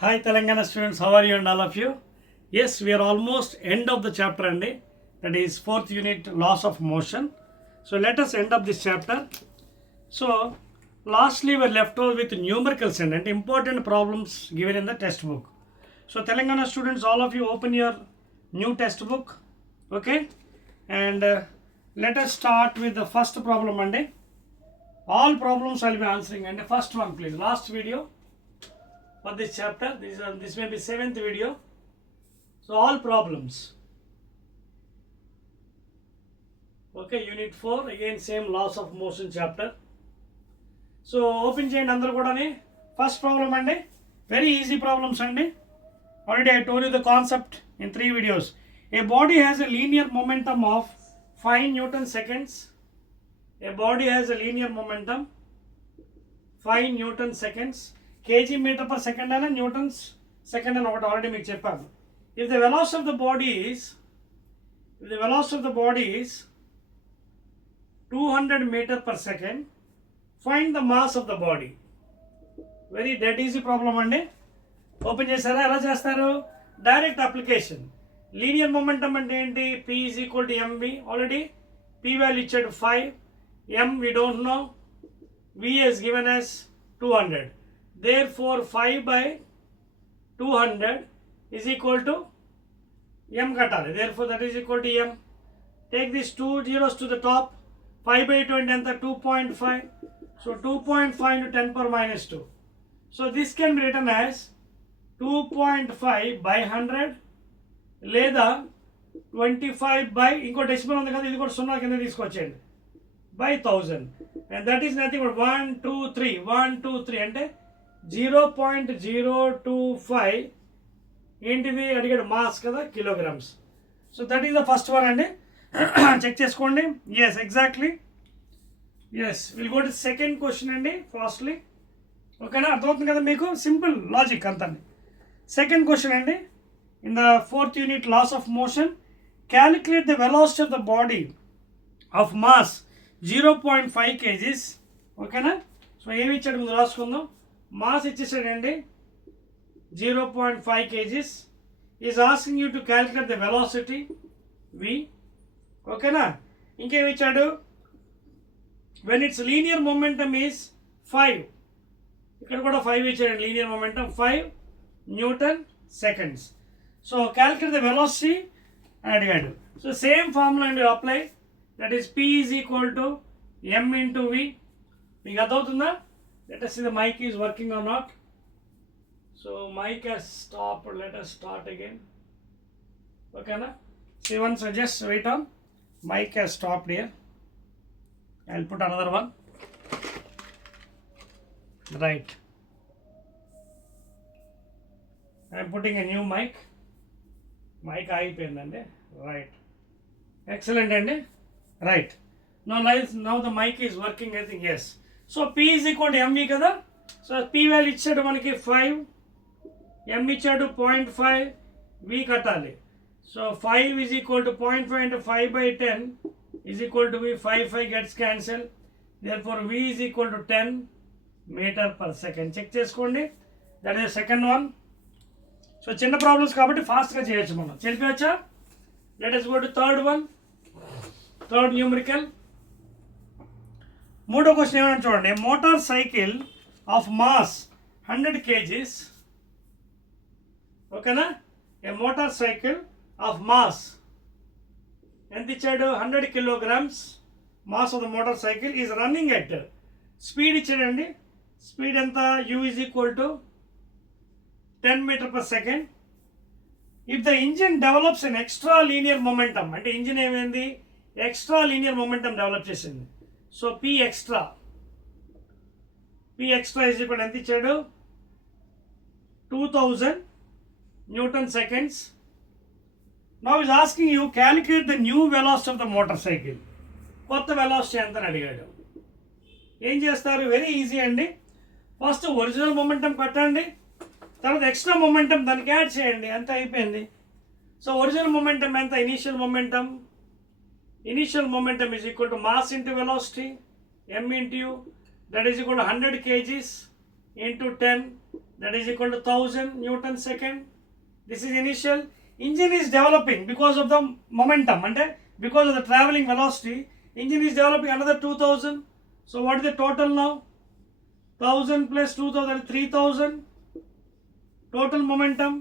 Hi Telangana students, how are you and all of you? Yes, we are almost end of the chapter and that is fourth unit, laws of motion. So let us end up this chapter. So lastly we are left over with numericals and important problems given in the textbook. So Telangana students, all of you open your new textbook, okay? And let us start with the first problem and all problems I will be answering. And the first one please, last video for this chapter, this may be seventh video. So all problems, okay, unit 4, again same laws of motion chapter. So open చేయండి అందరూ కూడాని. First problem అండి, very easy problems అండి. Already I told you the concept in 3 videos. A body has a linear momentum of 5 Newton seconds. A body has a linear momentum 5 Newton seconds. kg meter per second and newtons second and ఒకటి ఆల్రెడీ మీకు చెప్పాను. If the velocity of the body is 200 meter per second, find the mass of the body. Very dead easy problem అండి. ఓపెన్ చేశారా? ఎలా చేస్తారు? Direct application. Linear momentum అంటే ఏంటి? P is equal to mv. Already P value ఇచ్చాడు 5, m we don't know, v is given as 200. Therefore 5 by 200 is equal to m కట్టాలి. Therefore that is equal to m. Take these 2 zeros to the top. 5 by 20 ఎంత? 2.5. So 2.5 into 10 power minus 2. So this can be written as 2.5 by 100 లేదా 25 by ఇంకో డెసిమల్ ఉంది కదా, ఇది కూడా 0 కింద తీసుకొచ్చేయండి, by 1000. And that is nothing but 1 2 3 1 2 3 అంటే 0.025 ఏంటిది అడిగాడు? మాస్ కదా, kilograms. So that is the first one అండి. చెక్ చేసుకోండి. Yes exactly, yes will go to second question అండి ఫాస్ట్లీ. ఓకేనా? అర్థమవుతుంది కదా మీకు? సింపుల్ లాజిక్ అంతా. సెకండ్ క్వశ్చన్ అండి, in the fourth unit laws of motion, calculate the velocity of the body of mass 0.5 kgs. ఓకేనా? సో ఏమి ఇచ్చాడు ముందు రాసుకుందాం. మాస్ ఇచ్చేసాడండి 0.5 kgs. Is asking you to calculate the velocity v. ఓకేనా? ఇంకేమి ఇచ్చాడు? When it's linear momentum is 5, ఇక్కడ కూడా 5 ఇచ్చాడు. Linear momentum 5 Newton seconds. So calculate the velocity అని అడిగాడు. సో సేమ్ ఫార్ములా అండి apply, that is P is equal to m into v. మీకు అర్థమవుతుందా? Let us see the mic is working or not. So mic has stopped. Let us start again. Okay na? See once, just wait on. Mic has stopped here. I'll put another one. Right. I'm putting a new mic. Mic అయిపోయిందండి. Right. Excellent అండి. Right. Now the mic is working, I think. Yes. So P is equal to mv కదా. So P value ఇచ్చాడు మనకి 5, m ఇచ్చాడు 0.5, v కట్టాలి. సో 5 is equal to 0.5 into 5 by 10 is equal to v. 5 gets cancelled. Therefore v is equal to 10 meter per second. Check చేసుకోండి. That is second one. So చిన్న ప్రాబ్లమ్స్ కాబట్టి ఫాస్ట్గా చేయొచ్చు, మనం చెప్పవచ్చా? Let us go to third one, third numerical. మూడో క్వశ్చన్ ఏమైనా చూడండి. మోటార్ సైకిల్ ఆఫ్ మాస్ 100 kgs. ఓకేనా? ఏ మోటార్ సైకిల్ ఆఫ్ మాస్ ఎంత ఇచ్చాడు? 100 kilograms mass of the motor cycle is running at speed ఇచ్చాడండి. స్పీడ్ ఎంత? u is equal to 10 meter per second. If the engine develops N extra linear momentum, అంటే ఇంజిన్ ఏమైంది? Extra linear momentum develop చేసింది. So P extra is equal ఎంత ఇచ్చాడు? 2000 Newton seconds. Now is asking you calculate the new velocity of the motorcycle. కొత్త వెలాసిటీ ఎంత అని అడిగాడు. ఏం చేస్తారు? వెరీ ఈజీ అండి. ఫస్ట్ ఒరిజినల్ మొమెంటం కట్టండి, తర్వాత ఎక్స్ట్రా మొమెంటం దానికి యాడ్ చేయండి, అంత అయిపోయింది. సో ఒరిజినల్ మొమెంటం ఎంత? Initial momentum is equal to mass into velocity m into u, that is equal to 100 kgs into 10 that is equal to 1000 Newton second. This is initial. Engine is developing because of the momentum, and because of the traveling velocity, engine is developing another 2000. So what is the total now? 1000 plus 2000, 3000. Total momentum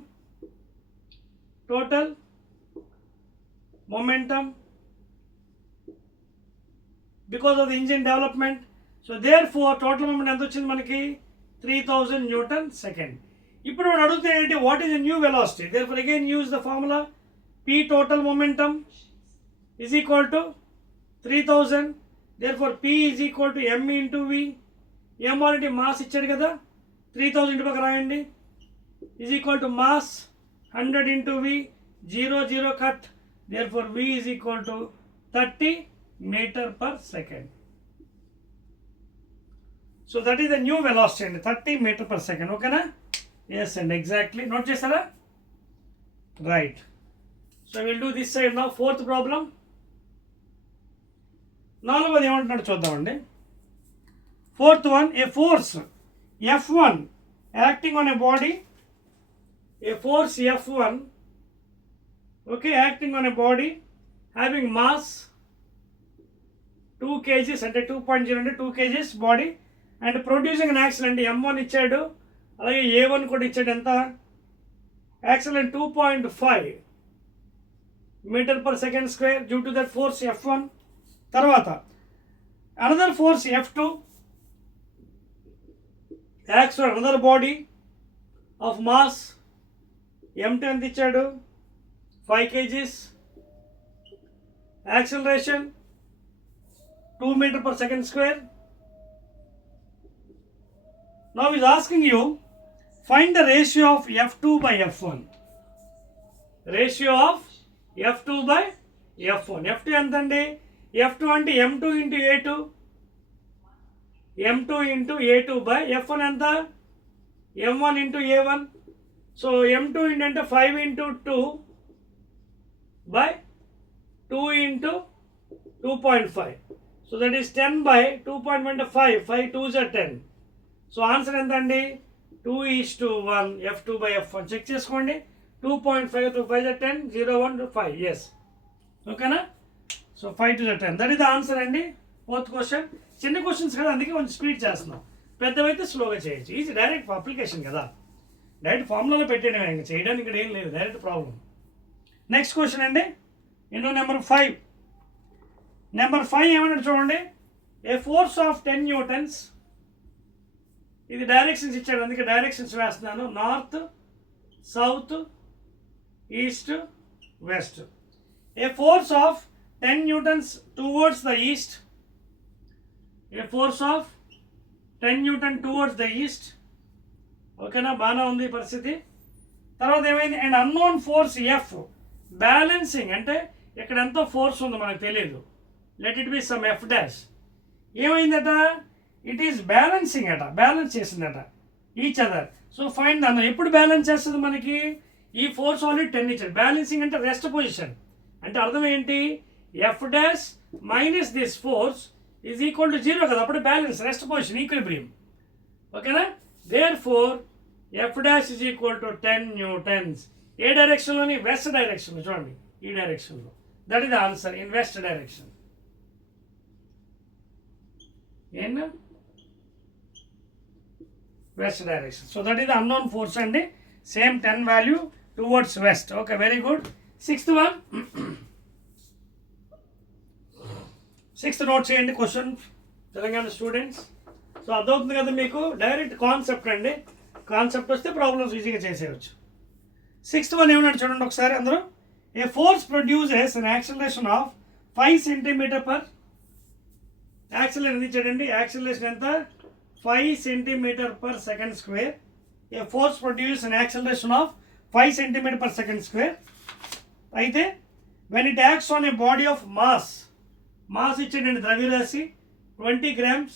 because of the engine development. So therefore total moment ఎంత వచ్చింది మనకి 3000 Newton second. ఇప్పుడు మనం అడుగుతే ఏంటి, what is the new velocity? Therefore again use the formula P total momentum is equal to 3000. therefore P is equal to M into V. M అనేది మాస్ ఇచ్చాడు కదా, 3000 ఇంటి పక్క రాయండి, is equal to mass 100 into V. 0 0 cut, therefore V is equal to 30 meter per second. So that is the new velocity and 30 meter per second. Okay na? Yes, and exactly. Note chesara? Right. So we'll do this side now. Fourth problem. నాలుగోది ఏమంటున్నాడు చూద్దామండి. Fourth one, a force F1 acting on a body. A force F1, okay, acting on a body having mass 2 kgs అంటే 2.0 అంటే 2 kgs body and producing an acceleration M1 ఇచ్చాడు, అలాగే A1 కూడా ఇచ్చాడు. ఎంత acceleration 2.5 meter per second square due to that force F1. తర్వాత another force F2 acts on another body of mass M2 ఎంత ఇచ్చాడు, 5 kgs, acceleration 2 meter per second square. Now he is asking you, find the ratio of F2 by F1. Ratio of F2 by F1. F2 ఎంత అండి, F2 అంటే M2 into A2, M2 into A2 by F1 ఎంత, M1 into A1. So M2 into 5 into 2 by 2 into 2.5. So that is 10 by 2.15. 5 2s are 10. So answer ఎంత అండి, 2:1 F2 by F1. Check చేసుకోండి. 2.5 to 5 are 10, 0 1 to 5. Yes. ఓకేనా? So 5 to 10. That is the answer అండి. Fourth question. చిన్న questions కదా, అందుకే కొంచెం స్పీడ్ చేస్తున్నాం. పెద్దవైతే స్లోగా చేయొచ్చు. ఈజీ, డైరెక్ట్ అప్లికేషన్ కదా, డైరెక్ట్ ఫార్ములాలో పెట్టేయడం, ఇంకా చేయడానికి ఇక్కడ ఏం లేదు, డైరెక్ట్ ప్రాబ్లం. నెక్స్ట్ క్వశ్చన్ అండి, నెంబర్ 5. నెంబర్ 5 ఏమన్నా చూడండి. A force of 10 newtons. ఇది డైరెక్షన్స్ ఇచ్చాడు, అందుకే డైరెక్షన్స్ వేస్తున్నాను. North, south, east, west. A force of 10 newtons towards the east. A force of 10 newton towards the east. ఓకేనా, బాగానే ఉంది పరిస్థితి. తర్వాత ఏమైంది, and unknown force F balancing, అంటే ఇక్కడ ఎంతో ఫోర్స్ ఉందో మనకు తెలియదు. Let it be some F dash. ఏమైందట, ఇట్ ఈస్ బ్యాలెన్సింగ్ అట, బ్యాలెన్స్ చేసిందట ఈచ్ అదర్. సో ఫైండ్ అన్న ఎప్పుడు బ్యాలెన్స్ చేస్తుంది మనకి, ఈ ఫోర్స్ ఆల్రెడీ 10 ఇచ్చాడు. బ్యాలెన్సింగ్ అంటే రెస్ట్ పొజిషన్, అంటే అర్థం ఏంటి, F dash minus this force is equal to 0 కదా, అప్పుడు బ్యాలెన్స్, రెస్ట్ పొజిషన్, ఈక్విలిబ్రియం. ఓకేనా, therefore f dash is equal to 10 newtons. ఏ డైరెక్షన్లోని, వెస్ట్ డైరెక్షన్లో. చూడండి, ఈ డైరెక్షన్లో. That is the answer, in west direction. In west direction. So that is the unknown force అండి. Same 10 value towards west. Okay, very good. Sixth one, sixth note చేయండి question, Telangana students. So అర్థమవుతుంది కదా మీకు, direct concept అండి. Concept వస్తే problems ఈజీగా చేసేయచ్చు. Sixth one ఏమన్నాడు చూడండి ఒకసారి అందరూ. A force produces an acceleration of 5 centimeter per. Acceleration ఇచ్చాడండి, యాక్సిలరేషన్ ఎంత, 5 centimeter per second square. A force produce an acceleration of 5 centimeter per second square. అయితే when it acts on a body of mass, mass ఇచ్చాడండి ద్రవ్యరాశి 20 grams.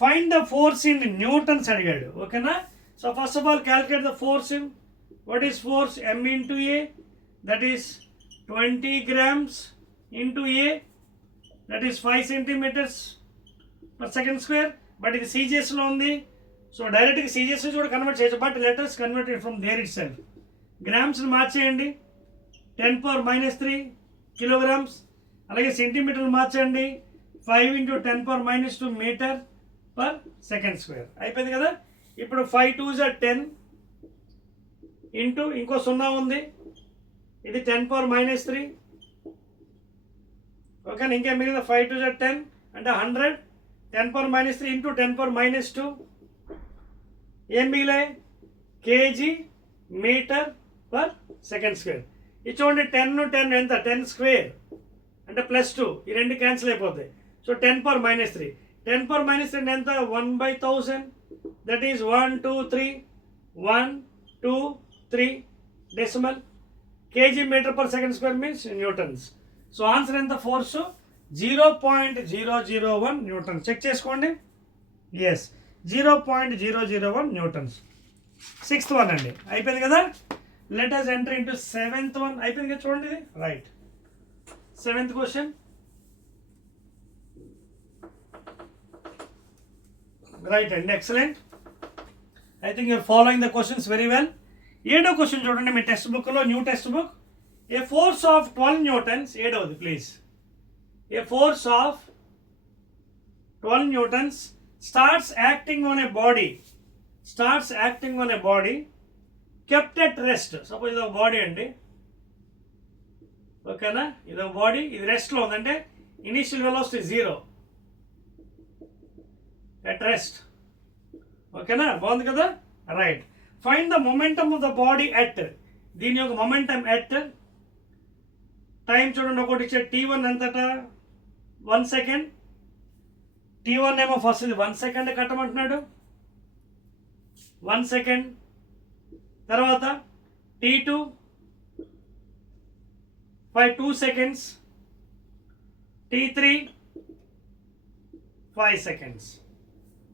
Find the force in newtons అడిగాడు. ఓకేనా, so first of all calculate the force in, what is force, m into a, that is 20 grams into a, that is 5 centimeters per second square. But ఇది CGSలో ఉంది, సో డైరెక్ట్గా సీజీఎస్ నుంచి కూడా convert చేయొచ్చు, but letters converted from there itself. గ్రామ్స్ని మార్చేయండి, 10⁻³ కిలోగ్రామ్స్. అలాగే సెంటీమీటర్లు మార్చండి, 5 × 10⁻² మీటర్ పర్ సెకండ్ స్క్వేర్. అయిపోయింది కదా. ఇప్పుడు 5 2s are 10 ఇంటూ ఇంకో 0 ఉంది, ఇది 10⁻³ ఓకేనా. ఇంకేం మిగిలింది, 5 2s are 10 అంటే 100, 10⁻³ ఇంటూ 10⁻². ఏం మిగిలాయి, kg metre per second square. ఇది చూడండి, 10 ఎంత, 10 స్క్వేర్ అంటే +2, ఈ రెండు క్యాన్సిల్ అయిపోతాయి. సో 10⁻³ 10⁻³ ఎంత, 1/1000, that is 1 2 3 1 2 3 decimal. Kg metre per second square means newtons. So answer ఎంత, ఫోర్స్ 0.001 న్యూటన్స్. చెక్ చేసుకోండి, ఎస్ 0.001 న్యూటన్స్. 6th వన్ అండి, అయిపోయింది కదా. Let us enter into 7th one. అయిపోయింది కదా, చూడండి ఇది రైట్. 7th క్వశ్చన్, రైట్ అండి, excellent. I think you're following the questions very well. 7వ క్వశ్చన్ చూడండి మీ టెక్స్ట్ బుక్లో, new text book. A force of 12 newtons, 7వది please. A force of 12 newtons starts acting on a body kept at rest. Suppose ఇది ఒక బాడీ అండి, ఓకేనా. ఇది ఒక బాడీ, ఇది రెస్ట్లో ఉందంటే ఇనీషియల్ వెలాసిటీ 0, at rest, ఓకేనా. బాగుంది కదా, right. Find the momentum of the body at, దీని యొక్క మొమెంటమ్ ఎట్ టైం చూడండి. ఒకటి ఇచ్చే t1 ఎంతట, 1 సెకండ్. t1 ఏమో ఫస్ట్ ఇది 1 సెకండ్ కట్టమంటున్నాడు, 1 సెకండ్. తర్వాత t2 2 seconds, t3 5 seconds.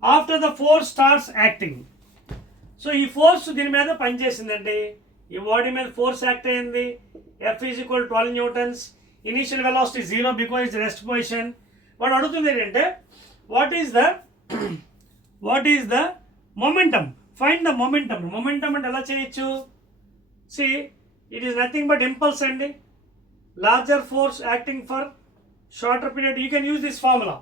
After the force starts acting. So ఈ ఫోర్స్ దీని మీద పనిచేసిందండి, ఈ బాడీ మీద ఫోర్స్ యాక్ట్ అయింది. F is equal to 12 newtons. Initial velocity 0 because it's rest position. వాడు అడుగుతుంది ఏంటంటే what is the momentum, find the momentum. Momentum అంటే ఎలా చేయొచ్చు, see it is nothing but impulse అండి. Larger force acting for shorter period, you can use this formula,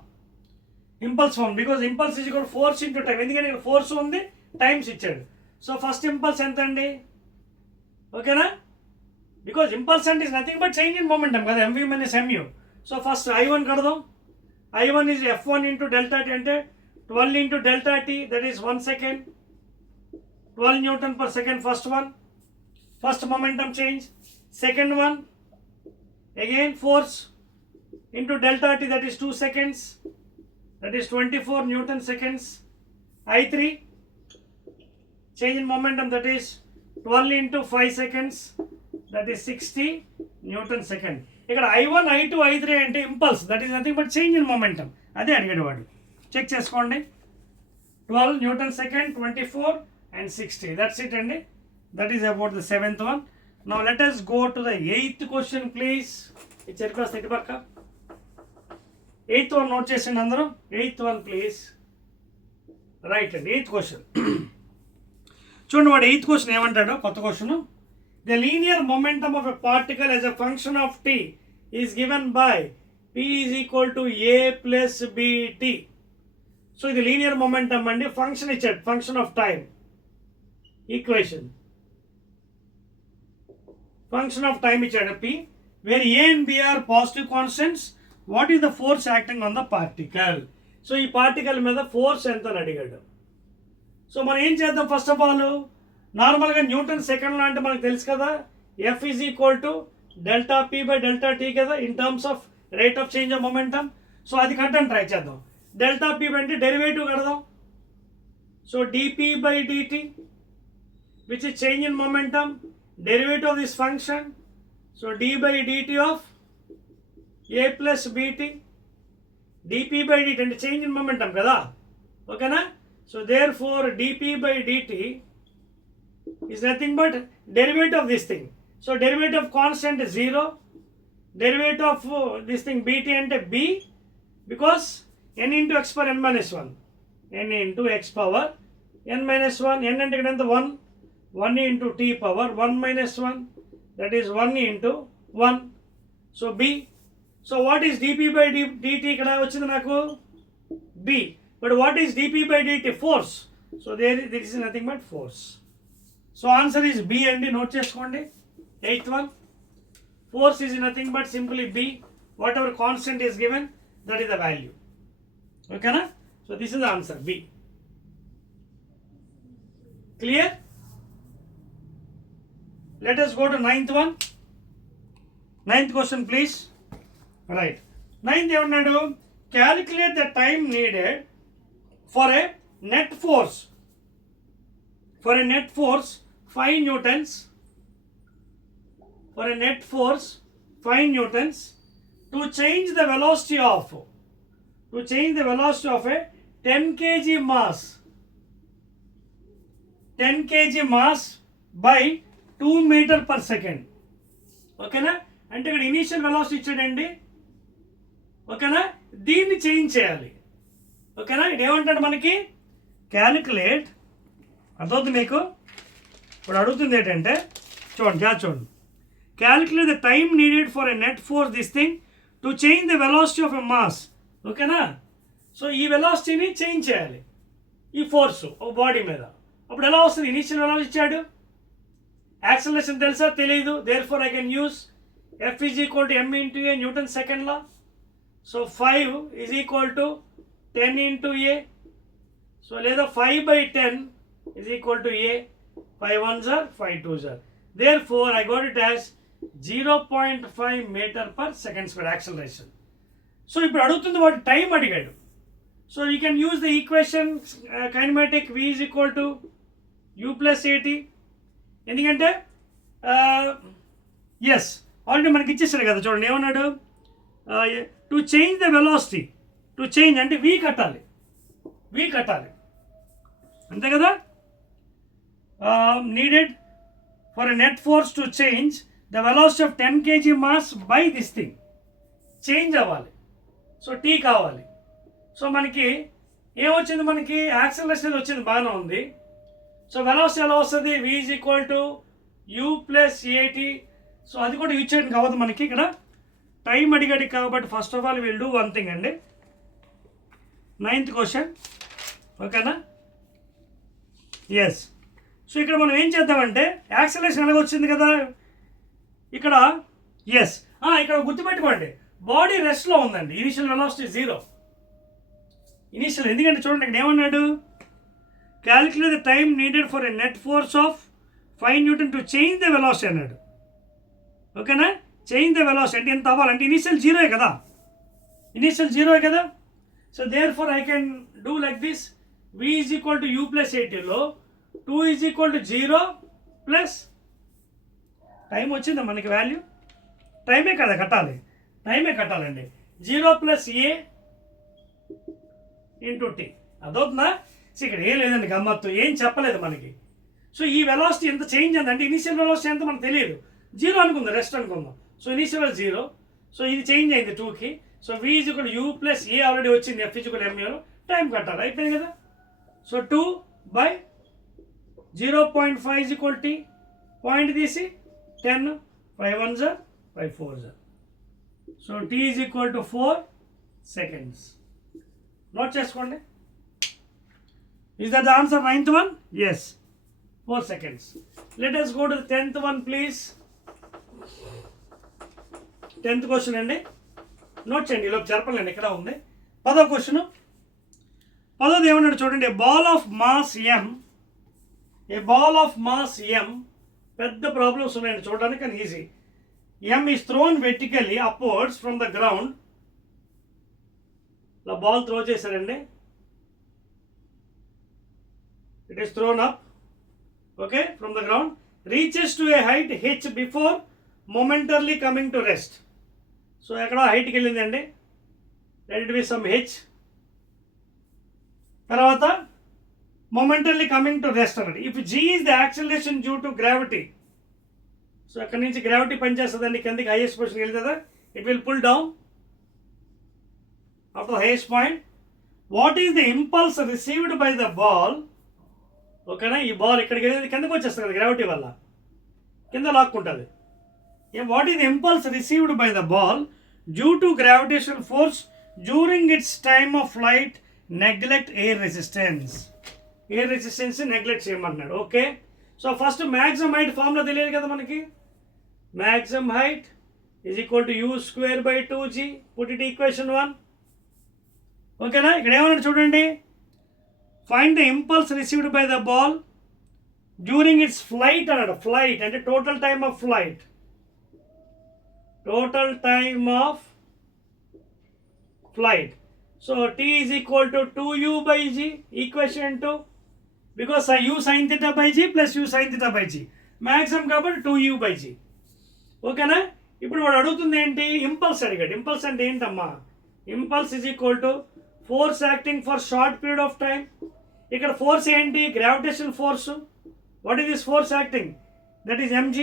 impulse form, because impulse is equal force into time. ఎందుకంటే ఇక్కడ ఫోర్స్ ఉంది, టైమ్స్ ఇచ్చాడు. So first impulse ఎంత అండి, ఓకేనా. బికాజ్ ఇంపల్స్ అంటే is nothing but change in momentum కదా, MV minus MU. So first I1 కడదాం. I1 is F1 into delta t అంటే 12 into delta t, that is 1 second. 12 Newton per second, first one, first momentum change. Second one, again force into delta t, that is 2 seconds, that is 24 Newton seconds. I3, change in momentum, that is 12 into 5 seconds, that is 60 Newton second. ఇక్కడ I1 I2 I3 అంటే impulse, that is nothing but change in momentum. అదే అడిగాడు వాడు, చెక్ చేసుకోండి. 12 Newton second, 24 and 60, that's it అండి. That is about the 7th one. Now let us go to the 8th question please. ఇది చెరిపేస్తా ఇటు పక్క. 8th వన్ నోట్ చేసిండి అందరూ, 8th వన్ ప్లీజ్. రైట్ అండి, 8th క్వశ్చన్ చూడండి. వాడు 8th క్వశ్చన్ ఏమంటాడో, కొత్త question. The linear momentum of a particle as a function of t is given by p is equal to a plus bt. So the linear momentum and function ichad, function of time equation, function of time ichad p, where a and b are positive constants. What is the force acting on the particle? So ee particle meeda force enta ani adigadu. So మనం ఏం చేద్దాం, first of all నార్మల్గా newton second law అంటే మనకు తెలుసు కదా, F is equal to delta p by delta t కదా, in terms of rate of change of momentum. So అది కట్టని ట్రై చేద్దాం. డెల్టా పి అంటే డెరివేటివ్ కడదాం. So dp by dt which is change in momentum, derivative of this function. So d by dt of a plus bt, dp by dt అంటే change in momentum కదా, ఓకేనా. So therefore dp by dt is nothing but derivative of this thing. So derivative of constant is 0, derivative of this thing bt ante b, because n into x power n minus 1, n into x power n minus 1, n అంటే ఇక్కడ ఎంత 1, 1 into t power 1 minus 1, that is 1 into 1. So b. So what is dp by dt ఇక్కడ వచ్చింది నాకు b. But what is dp by dt? Force. So there is nothing but force. So answer is b అండి, note చేసుకోండి. 8th one. Force is nothing but simply b. Whatever constant is given, that is the value. Okay na? So this is the answer, b. Clear? Let us go to 9th one. 9th question please. Right. 9th ఏమన్నాడు? Calculate the time needed for a net force. For a net force 5 newtons. For a net force 5 newtons to change the velocity of a 10 kg mass. 10 kg mass by 2 meter per second. ఓకేనా? అంటే ఇక్కడ initial velocity ఇచ్చాడండి. ఓకేనా? దీన్ని చేంజ్ చేయాలి. ఓకేనా? ఇది ఏమంటాడు మనకి? క్యాలిక్యులేట్. అర్థవుతుంది మీకు? ఇప్పుడు అడుగుతుంది ఏంటంటే చూడండి. Calculate the time needed for a net force this thing to change the velocity of a mass. ఓకేనా? సో ఈ వెలాసిటీని చేంజ్ చేయాలి, ఈ ఫోర్స్ ఒక బాడీ మీద. అప్పుడు ఎలా వస్తుంది? ఇనీషియల్ వెలాసిటీ ఇచ్చాడు, యాక్సలరేషన్ తెలుసా? తెలియదు. Therefore I can use F is equal to m into a Newton second law. So 5 is equal to 10 into a. So లేదా 5 by 10 is equal to a. 5 ones are 5 twos are. Therefore I got it as 0.5 meter per second square acceleration. So ఇప్పుడు అడుగుతుంది వాడు టైం అడిగాడు. So you can use the equation kinematic v is equal to u plus at. ఎందుకంటే yes already మనకి ఇచ్చేసాడు కదా. చూడండి ఏమన్నాడు? To change the velocity. To change అంటే v కట్టాలి, అంతే కదా. Needed for a net force to change the velocity of 10 kg mass by this thing. Change అవ్వాలి. సో t కావాలి. సో మనకి ఏమొచ్చింది? మనకి యాక్సలరేషన్ వచ్చింది, బాగానే ఉంది. సో వెలాసిటీ ఎలా వస్తుంది? v is equal to u plus at. So అది కూడా యూజ్ చేయడం కావద్దు మనకి. ఇక్కడ టైం అడిగాడు కాబట్టి first of all will do one thing అండి. 9th question. ఓకేనా? ఎస్. సో ఇక్కడ మనం ఏం చేద్దామంటే యాక్సలరేషన్ ఎలాగ వచ్చింది కదా ఇక్కడ. ఎస్, ఇక్కడ గుర్తుపెట్టుకోండి, బాడీ రెస్ట్లో ఉందండి. ఇనిషియల్ వెలాసిటీ 0 ఇనిషియల్. ఎందుకంటే చూడండి ఇక్కడ ఏమన్నాడు? Calculate the time needed for a net force of 5 Newton to change the velocity అన్నాడు. ఓకేనా? చేంజ్ ద వెలాసిటీ అంటే ఎంత అవ్వాలంటే ఇనిషియల్ 0 కదా, so therefore I can do like this. v is equal to u plus 80లో 2 is equal to 0 plus time వచ్చిందా మనకి value? టైమే కదా కట్టాలండి. 0 ప్లస్ a ఇంటూ t. అదవుతుందా? సో ఇక్కడ ఏం లేదండి, గమ్మత్తు ఏం చెప్పలేదు మనకి. సో ఈ వెలాసిటీ ఎంత చేంజ్ అందంటే ఇనిషియల్ వెలాసిటీ ఎంత మనకు తెలియదు. 0 అనుకుందాం, రెస్ట్ అనుకుందాం. సో ఇనిషియల్ 0, సో ఇది చేంజ్ అయింది 2కి. So v is equal u plus a already వచ్చింది, f is equal m. Time కట్టాలి, అయిపోయింది కదా. సో 2 by 0.5 ఈజ్ ఈక్వల్ t. పాయింట్ తీసి 10, 5 ones are 5 fours are. So t is equal to 4 seconds. Note చేసుకోండి. Is that the answer? 9th one? Yes, 4 seconds. Let us go to the 10th one please. 10th question అండి, నోట్ చేయండి. ఇలా జరపలేండి, ఇక్కడ ఉంది. 10వ క్వశ్చన్. 10వది ఏమన్నాడు చూడండి. ఏ బాల్ ఆఫ్ మాస్ m. పెద్ద ప్రాబ్లమ్స్ ఉన్నాయండి చూడడానికి, కానీ easy. m is thrown vertically upwards from the ground. ఇలా బాల్ త్రో చేశారండి. It is thrown up, okay, from the ground, reaches to a height h before momentarily coming to rest. So ఎక్కడ హైట్కి వెళ్ళిందండి, let it be some h. తర్వాత momentarily coming to rest అన్నది. If g is the acceleration due to gravity, so అక్కడి నుంచి గ్రావిటీ పనిచేస్తుందండి, కిందకి హైయెస్ట్ పొజిషన్కి వెళ్తుందా, it will pull down after the highest point. What is the impulse received by the ball ఓకేనా. ఈ బాల్ ఇక్కడికి వెళ్ళి కిందకు వచ్చేస్తుంది కదా గ్రావిటీ వల్ల, కింద లాక్కుంటుంది. What is the impulse received by the ball due to gravitational force during its time of flight? Neglect air resistance. Air resistance neglect చేయమంటున్నాడు. Okay, so first maximum height formula తెలియదు కదా మనకి. Maximum height is equal to u²/2g. Put it equation 1. ఓకేనా. ఇక్కడ ఏమన్నాడు చూడండి, find the impulse received by the ball during its flight అన్నాడు. Flight అంటే total time of flight, total time of flight. So t is equal to 2u/g, equation 2, because u sin theta by g plus u sin theta by g, maximum కాబట్టి 2u/g. ఓకేనా. ఇప్పుడు వాడు అడుగుతుంది ఏంటి, ఇంపల్స్ అడిగాడు. ఇంపల్స్ అంటే ఏంటమ్మా, impulse is equal to force acting for short period of time. ఇక్కడ ఫోర్స్ ఏంటి, gravitational force. What is this force acting? That is mg,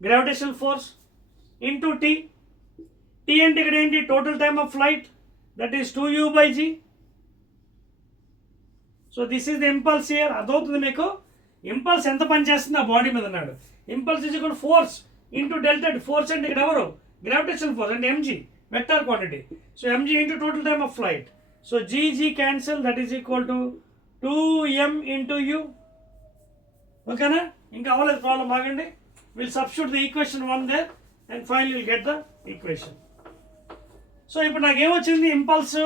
gravitational force, into t. t అంటే ఇక్కడ ఏంటి, total time of flight, that is 2u/g. So this is the impulse here. అర్థమవుతుంది మీకు. ఇంపల్స్ ఎంత పని చేస్తుంది ఆ బాడీ మీద అన్నాడు. Impulse is equal force into delta. Force అంటే ఇక్కడ ఎవరు, గ్రావిటేషనల్ ఫోర్స్ అంటే mg, vector quantity. So mg into total time of flight. So g cancel, that is equal to 2m into u. ఓకేనా. ఇంకా అవ్వలేదు ప్రాబ్లం, ఆగండి. Will substitute the equation 1 there and final will get the equation. So ఇప్పుడు నాకు ఏమొచ్చింది, impulse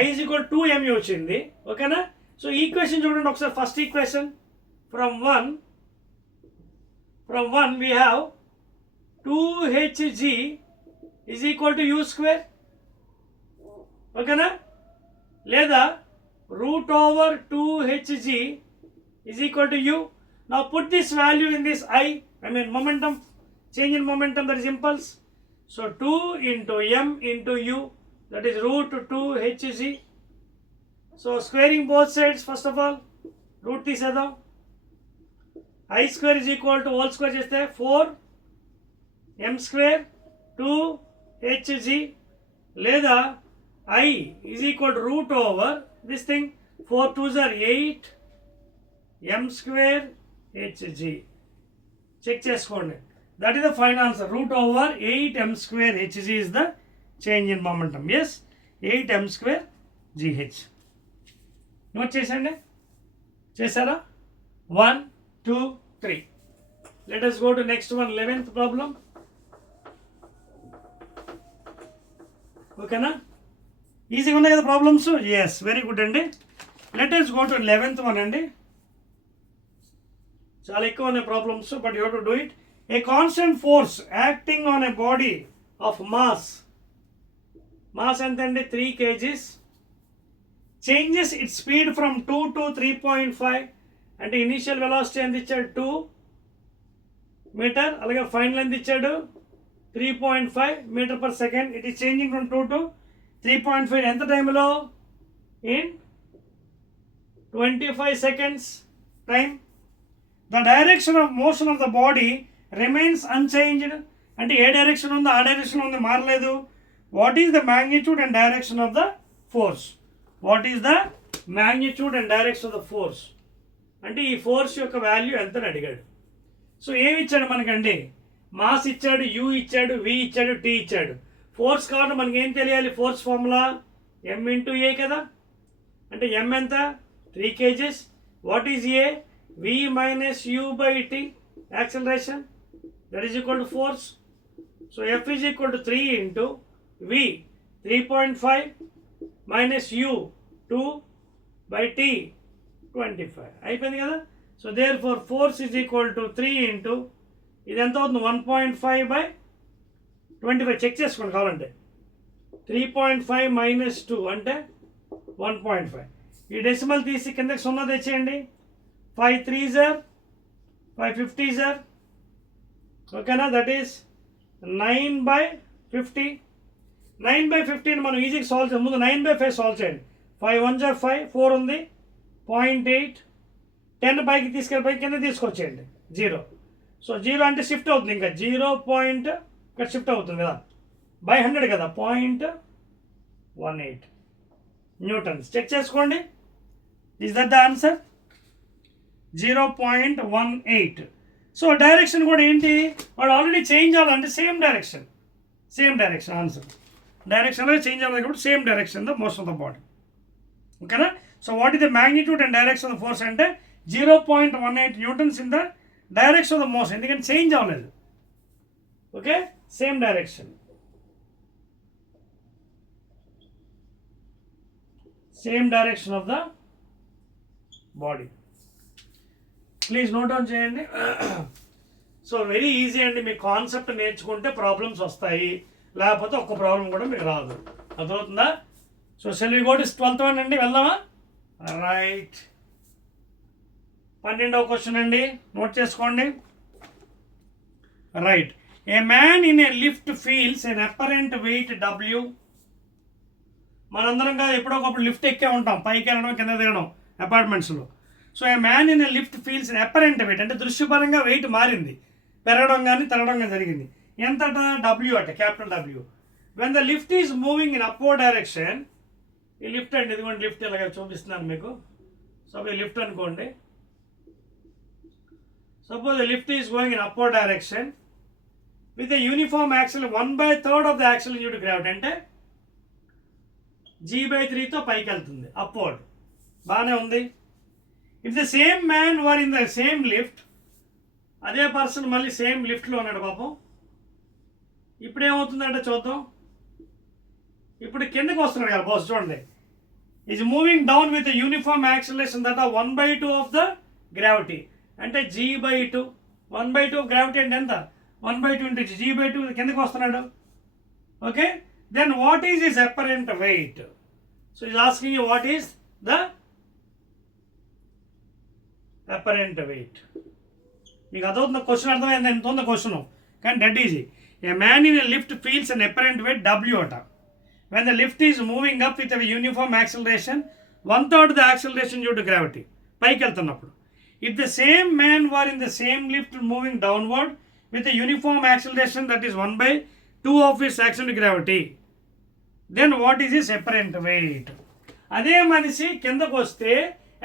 i is equal 2m వచ్చింది. ఓకేనా. So equation చూడండి ఒకసారి. First equation from 1 we have 2hg is equal to u². ఓకేనా. లేదా root over 2hg is equal to u. Now put this value in this I mean momentum, change in momentum, that is impulse. So 2 into m into u, that is root 2hg. So squaring both sides, first of all root తీసేద్దాం. I² is equal to whole square చేస్తే 4m² 2hg, లేదా I is equal to root over this thing, 4 2s are 8 m² hg. Check చేసుకోండి. That is the final answer. Root over 8m² hg is the change in momentum. Yes, 8m² gh. Note చేసండి. చేశారా? 1 2 3. Let us go to next one, 11th problem. ఓకేనా. ఈజీగా ఉన్నాయి కదా problems. Yes, very good అండి. Let us go to 11th one అండి. చాలా ఎక్కువ ఉన్నాయి problems, but you have to do it. A constant force acting on a body of mass ఎంత అండి, 3 kgs, changes it speed from 2 to 3.5. అంటే initial velocity ఎంత ఇచ్చాడు, 2 మీటర్, అలాగే ఫైనల్ ఎంత ఇచ్చాడు, 3.5 meter per second. It is changing from 2 to 3.5 ఎంత టైంలో, in 25 seconds time. The direction of motion of the body remains unchanged. అంటే ఏ డైరెక్షన్ ఉందో ఆ డైరెక్షన్ ఉంది, మారలేదు. What is the magnitude and direction of the force? What is the magnitude and direction of the force అంటే ఈ ఫోర్స్ యొక్క వాల్యూ ఎంత అని అడిగాడు. సో ఏమి ఇచ్చాడు మనకండి, మాస్ ఇచ్చాడు, యూ ఇచ్చాడు, వి ఇచ్చాడు, టీ ఇచ్చాడు. ఫోర్స్ కాబట్టి మనకి ఏం తెలియాలి, force formula m into a కదా. అంటే m ఎంత, 3 kgs. What is a, v minus u by t, acceleration, that is equal to force. So f is equal to 3 into v 3.5 minus u 2 by t 25. అయిపోయింది కదా. So therefore force is equal to 3 into ఇది ఎంత అవుతుంది, 1.5 బై 25. చెక్ చేసుకోండి కావాలంటే. 3.5 మైనస్ 2 అంటే 1.5. ఈ డెసిమల్ తీసి కిందకి 0 తెచ్చేయండి. 5 3s are 5 50s are. ఓకేనా, దట్ ఈస్ 9/50. 9/15 మనం ఈజీగా సాల్వ్ చేయాలి. ముందు 9/5 సాల్వ్ చేయండి. 5 1s are 5, 4 ఉంది, 0.8. 10 పైకి తీసుకెళ్ళి పైకి కింద తీసుకొచ్చేయండి 0. సో 0 అంటే షిఫ్ట్ అవుతుంది, ఇంకా 0. ఇక్కడ షిఫ్ట్ అవుతుంది కదా, బై 100 కదా, 0.18 న్యూటన్స్. చెక్ చేసుకోండి. Is that the answer? 0.18. So direction కూడా ఏంటి, వాడు ఆల్రెడీ చేంజ్ అవ్వాలంటే సేమ్ డైరెక్షన్ ఆన్సర్. డైరెక్షన్ అనేది చేంజ్ అవ్వాలి కాబట్టి same direction the motion of the body. ఓకేనా. So what is the magnitude and direction of the force అంటే 0.18 newtons in the direction of the motion, ఎందుకంటే change అవ్వలేదు. Okay, same direction. Same direction of the body. Please note down చేయండి. So very easy అండి, మీ కాన్సెప్ట్ నేర్చుకుంటే ప్రాబ్లమ్స్ వస్తాయి, లేకపోతే ఒక్క ప్రాబ్లం కూడా మీకు రాదు. అర్థమవుతుందా? So shall we go to 12th one అండి, వెళ్దామా? రైట్. 12వ క్వశ్చన్ అండి, నోట్ చేసుకోండి. Right. A man in a lift feels an apparent weight W. మనందరం కాదు ఎప్పుడో ఒకప్పుడు లిఫ్ట్ ఎక్కే ఉంటాం, పైకి వెళ్ళడం కింద దిగడం అపార్ట్మెంట్స్లో. So a man in a lift feels an apparent weight అంటే దృశ్యపరంగా వెయిట్ మారింది, పెరగడం కానీ తరగడం కానీ జరిగింది. ఎంతట? W అట, capital W. When the lift is moving in upward direction, ఈ లిఫ్ట్ అండి, ఇదిగోండి లిఫ్ట్ ఇలాగ చూపిస్తున్నాను మీకు. సపోజ్ లిఫ్ట్ అనుకోండి, suppose the lift is going in upward direction with a uniform accel 1/3 of the accel due to gravity, అంటే G/3తో పైకి వెళ్తుంది, అప్వర్డ్. బాగానే ఉంది. If the same man were in the same lift, అదే పర్సన్ మళ్ళీ సేమ్ లిఫ్ట్లో ఉన్నాడు పాపం. ఇప్పుడు ఏమవుతుందంటే చూద్దాం. ఇప్పుడు కిందకి వస్తున్నాడు కదా బాస్, చూడండి. Is moving down with uniform acceleration that 1/2 of the gravity, అంటే G/2. 1/2 ఆఫ్ గ్రావిటీ అంటే ఎంత? 1/2 into G/2, కిందకి వస్తున్నాడు. Okay, then what is his apparent weight? So he is asking you what is the apparent weight. మీకు అదవుతున్న క్వశ్చన్ అర్థమైంది, ఎంత ఉంది క్వశ్చన్, కానీ dead easy. A man in a lift feels an apparent weight W అట. When the lift is moving up with uniform acceleration 1/3 the acceleration due to gravity, పైకి వెళ్తున్నప్పుడు. If the same man were in the same lift moving downward with uniform acceleration that is 1/2 of his action to gravity, then what is his apparent weight. అదే మనిషి కిందకు వస్తే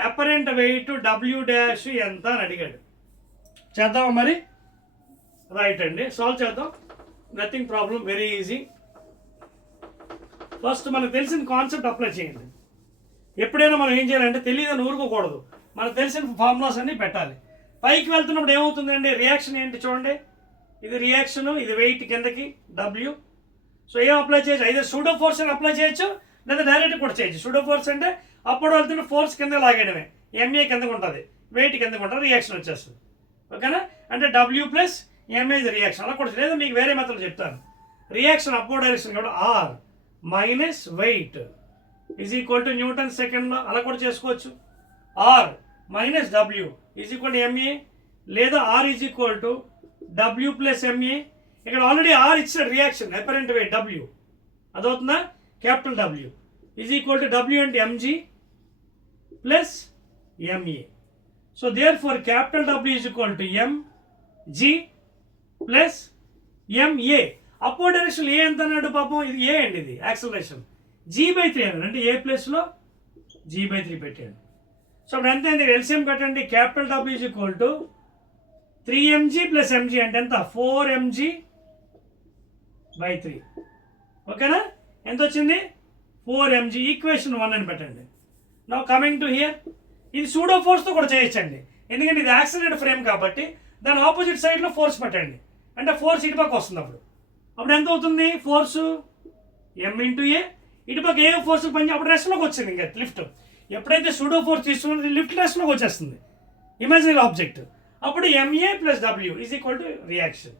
apparent weight W' ఎంత అని అడిగాడు. చేద్దామా మరి? రైట్ అండి, సాల్వ్ చేద్దాం. Nothing problem, very easy. First మనకు తెలిసిన కాన్సెప్ట్ అప్లై చేయండి. ఎప్పుడైనా మనం ఏం చేయాలంటే తెలియదని ఊరుకోకూడదు, మనకు తెలిసిన ఫార్ములాస్ అన్నీ పెట్టాలి. పైకి వెళ్తున్నప్పుడు ఏమవుతుందండి, రియాక్షన్ ఏంటి చూడండి. ఇది రియాక్షన్, ఇది వెయిట్ కిందకి W. సో ఏం అప్లై చేయొచ్చు, అయితే సూడో ఫోర్స్ అని అప్లై చేయొచ్చు, లేదా డైరెక్ట్ కూడా చేయొచ్చు. సూడో ఫోర్స్ అంటే అప్పుడు వెళ్తున్న ఫోర్స్ కింద లాగేయడమే, MA కిందకు ఉంటుంది, వెయిట్ కిందకు ఉంటుంది, రియాక్షన్ వచ్చేస్తుంది. ఓకేనా, అంటే W ప్లస్ MA రియాక్షన్ అలా కూడా, లేదా మీకు వేరే మెథడ్ చెప్తాను. రియాక్షన్ అప్వర్డ్ డైరెక్షన్ కూడా R minus weight is equal to newton సెకండ్లో అలా కూడా చేసుకోవచ్చు. R minus W is equal to MA, లేదా R is equal to W plus MA. ఇక్కడ ఆల్రెడీ R ఇచ్చిన రియాక్షన్ అపరెంట్ వెయిట్ W, అదవుతుందా? Capital W is equal to W అంటే mg plus MA. So therefore capital W is equal to mg plus MA. Upward direction ఏ ఎంత అన్నాడు పాపం, ఇది ఏ అండి, ఇది యాక్సిలరేషన్ G/3 అన్నాడు, అంటే ఏ ప్లస్లో G/3 పెట్టాడు. సో అప్పుడు ఎంత అయింది, ఎల్సిఎం కట్టండి. Capital W is equal to 3mg plus mg అంటే ఎంత, 4mg/3. ఓకేనా, ఎంత వచ్చింది, 4mg. ఈక్వేషన్ 1 అని పెట్టండి. నౌ కమింగ్ టు హియర్, ఇది సూడో ఫోర్స్తో కూడా చేయొచ్చండి, ఎందుకంటే ఇది యాక్సిలరేట్ ఫ్రేమ్ కాబట్టి దాని ఆపోజిట్ సైడ్లో ఫోర్స్ పెట్టండి, అంటే ఫోర్స్ ఇటుపక్క వస్తుంది. అప్పుడు ఎంత అవుతుంది, ఫోర్సు M ఇంటూ ఏ, ఇటుపక్క ఏ ఫోర్స్ పని, అప్పుడు రెస్ట్లోకి వచ్చింది. ఇంకా లిఫ్ట్ ఎప్పుడైతే సూడో ఫోర్స్ తీసుకున్నది లిఫ్ట్ రెస్ట్లోకి వచ్చేస్తుంది, ఇమాజినరీ ఆబ్జెక్ట్. అప్పుడు MA plus W is equal to reaction,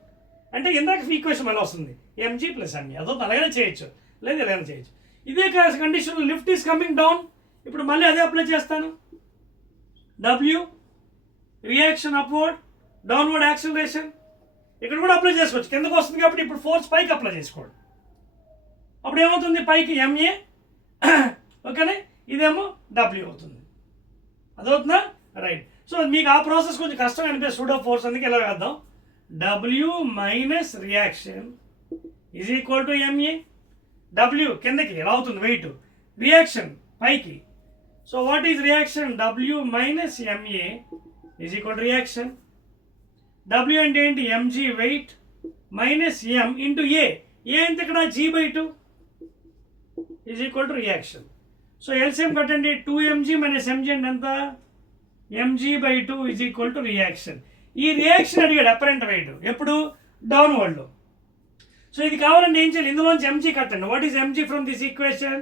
అంటే ఇందాక ఈక్వేషన్ మళ్ళీ వస్తుంది mg ప్లస్ MA. అదో అలాగనే చేయొచ్చు, లేదా ఇలాగనే చేయొచ్చు. ఇదే condition lift is coming down, ఇప్పుడు మళ్ళీ అదే అప్లై చేస్తాను. W reaction upward, downward acceleration, ఇక్కడ కూడా అప్లై చేసుకోవచ్చు, కిందకు వస్తుంది కాబట్టి ఇప్పుడు ఫోర్స్ పైకి అప్లై చేసుకోండి. అప్పుడు ఏమవుతుంది, పైకి MA, ఓకేనే, ఇదేమో W అవుతుంది. అదవుతుందా? రైట్. సో మీకు ఆ ప్రాసెస్ కొంచెం కష్టం అనిపిస్తుంది సూడో ఫోర్స్, అందుకే ఇలా వేద్దాం. W minus reaction is equal to MA. W కిందకి ఎలా అవుతుంది, వెయిట్, రియాక్షన్ పైకి. So what is reaction, W minus MA is equal to reaction. W అంటే ఏంటి? ఎంజీ వెయిట్ మైనస్ ఎం ఇంటూ ఏ ఎంత ఇక్కడ G/2 is equal to reaction. So LCM కట్టండి, 2mg minus mg అంటే ఎంత? mg/2 is equal to reaction. ఈ రియాక్షన్ అడిగాడు apparent wait ఎప్పుడు? డౌన్వర్డ్లో. సో ఇది కావాలంటే ఏం చేయాలి? ఇందులోంచి mg కట్టండి. What is mg from this equation?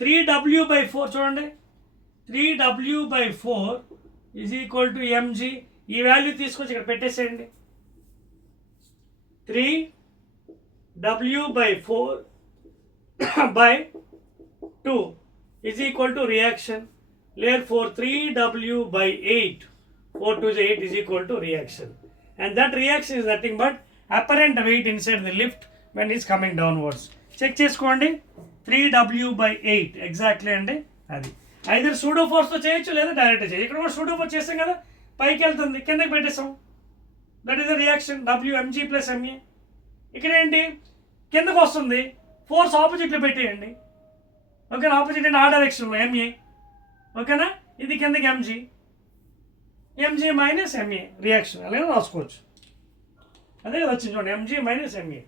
3w/4 చూడండి, 3w/4 is equal to mg. ఈ వాల్యూ తీసుకొచ్చి ఇక్కడ పెట్టేసేయండి. 3w/4/2 is equal to reaction. Therefore 3w/8, 4 2 is 8 is equal to reaction. And that reaction is nothing but apparent weight inside the lift when it's coming downwards. Check చేసుకోండి. 3w/8 exactly అండి. అది either pseudo ఫోర్స్తో చేయొచ్చు లేదా డైరెక్ట్ చేయొచ్చు. ఇక్కడ కూడా pseudo force చేస్తాం కదా, పైకి వెళ్తుంది, కిందకి పెట్టేస్తాం. That is the reaction WmG + MA. ఇక్కడ ఏంటి? కిందకు వస్తుంది, ఫోర్స్ ఆపోజిట్లో పెట్టేయండి. ఓకేనా? ఆపోజిట్ అంటే ఆ డైరెక్షన్లో MA. ఓకేనా? ఇది కిందకి mg మైనస్ MA రియాక్షన్ అలాగే రాసుకోవచ్చు. అదే కదా వచ్చింది చూడండి, mg మైనస్ MA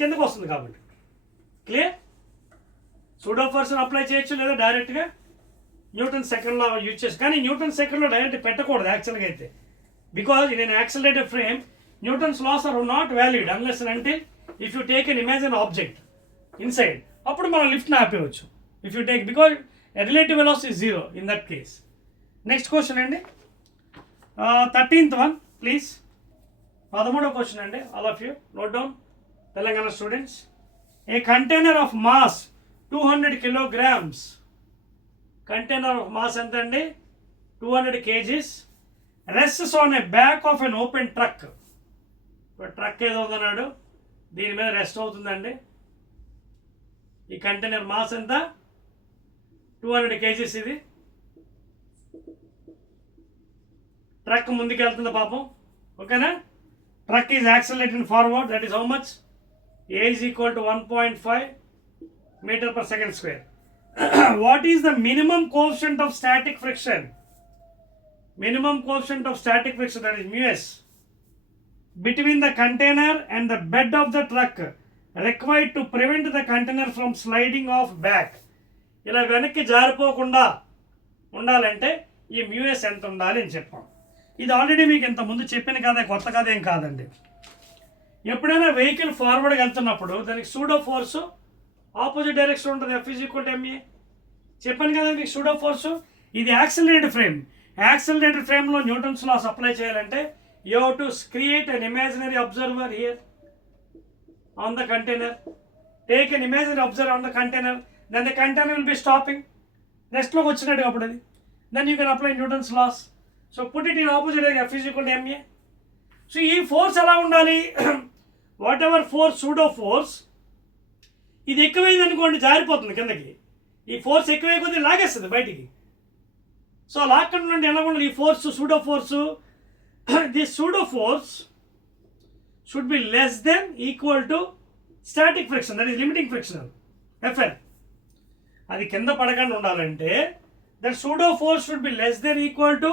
కిందకు వస్తుంది కాబట్టి. క్లియర్? సూడో ఫోర్స్ని అప్లై చేయొచ్చు లేదా డైరెక్ట్గా న్యూటన్ సెకండ్లో యూజ్ చేసి, కానీ న్యూటన్ సెకండ్లో డైరెక్ట్ పెట్టకూడదు యాక్చువల్గా అయితే. Because in an accelerated frame Newton's laws are not valid unless and until if you take an imaginary object inside, అప్పుడు మనం లిఫ్ట్ని ఆపేయచ్చు. If you take, because relative velocity is 0 in that case. Next question అండి, 13th one please. 13వ క్వశ్చన్ అండి. All of you note down, Telangana students. A container of mass 200 kilograms, container of mass ఎంత అండి? 200 kgs, rests on a back of an open truck. Truck ఏదో ఉందన్నాడు, దీని మీద రెస్ట్ అవుతుందండి. ఈ కంటైనర్ మాస్ ఎంత? 200 kgs. ఇది ట్రక్ ముందుకు వెళ్తుంది పాపం. ఓకేనా? Truck is accelerating forward. That is how much? A is equal to 1.5 meter/second². What is the minimum coefficient of static friction? Minimum coefficient of static friction, that is μs, between the container and the bed of the truck required to prevent the container from sliding off back. ఇలా వెనక్కి జారిపోకుండా ఉండాలంటే ఈ μs ఎంత ఉండాలి అని చెప్పాం. ఇది ఆల్రెడీ మీకు ఇంత ముందు చెప్పిన కథ, కొత్త కథ ఏం కాదండి. ఎప్పుడైనా వెహికల్ ఫార్వర్డ్గా వెళ్తున్నప్పుడు దానికి సూడో ఫోర్సు ఆపోజిట్ డైరెక్షన్ ఉంటుంది. F = ma. చెప్పాను కదా మీకు సూడో ఫోర్సు. ఇది యాక్సిలరేటెడ్ ఫ్రేమ్. యాక్సిలరేటెడ్ ఫ్రేమ్లో న్యూటన్స్ లాస్ అప్లై చేయాలంటే you have to create an imaginary observer here on the container. Take an imaginary observer on the container, then the container will be stopping. రెస్ట్లోకి వచ్చినట్టు అప్పుడు అది. then you can apply Newton's laws. So put it in opposite direction, F = ma. So ఈ force ఎలా ఉండాలి? What ever force, pseudo force, ఇది ఎక్కువైంది అనుకోండి జారిపోతుంది కిందకి. ఈ ఫోర్స్ ఎక్కువై కొద్ది లాగేస్తుంది బయటికి. సో లాక్కడం నుండి ఎలా ఉండాలి ఈ force, pseudo force? This pseudo force should be less than equal to static friction, that is limiting friction Fn. అది కింద పడకుండా ఉండాలంటే that pseudo force should be less than equal to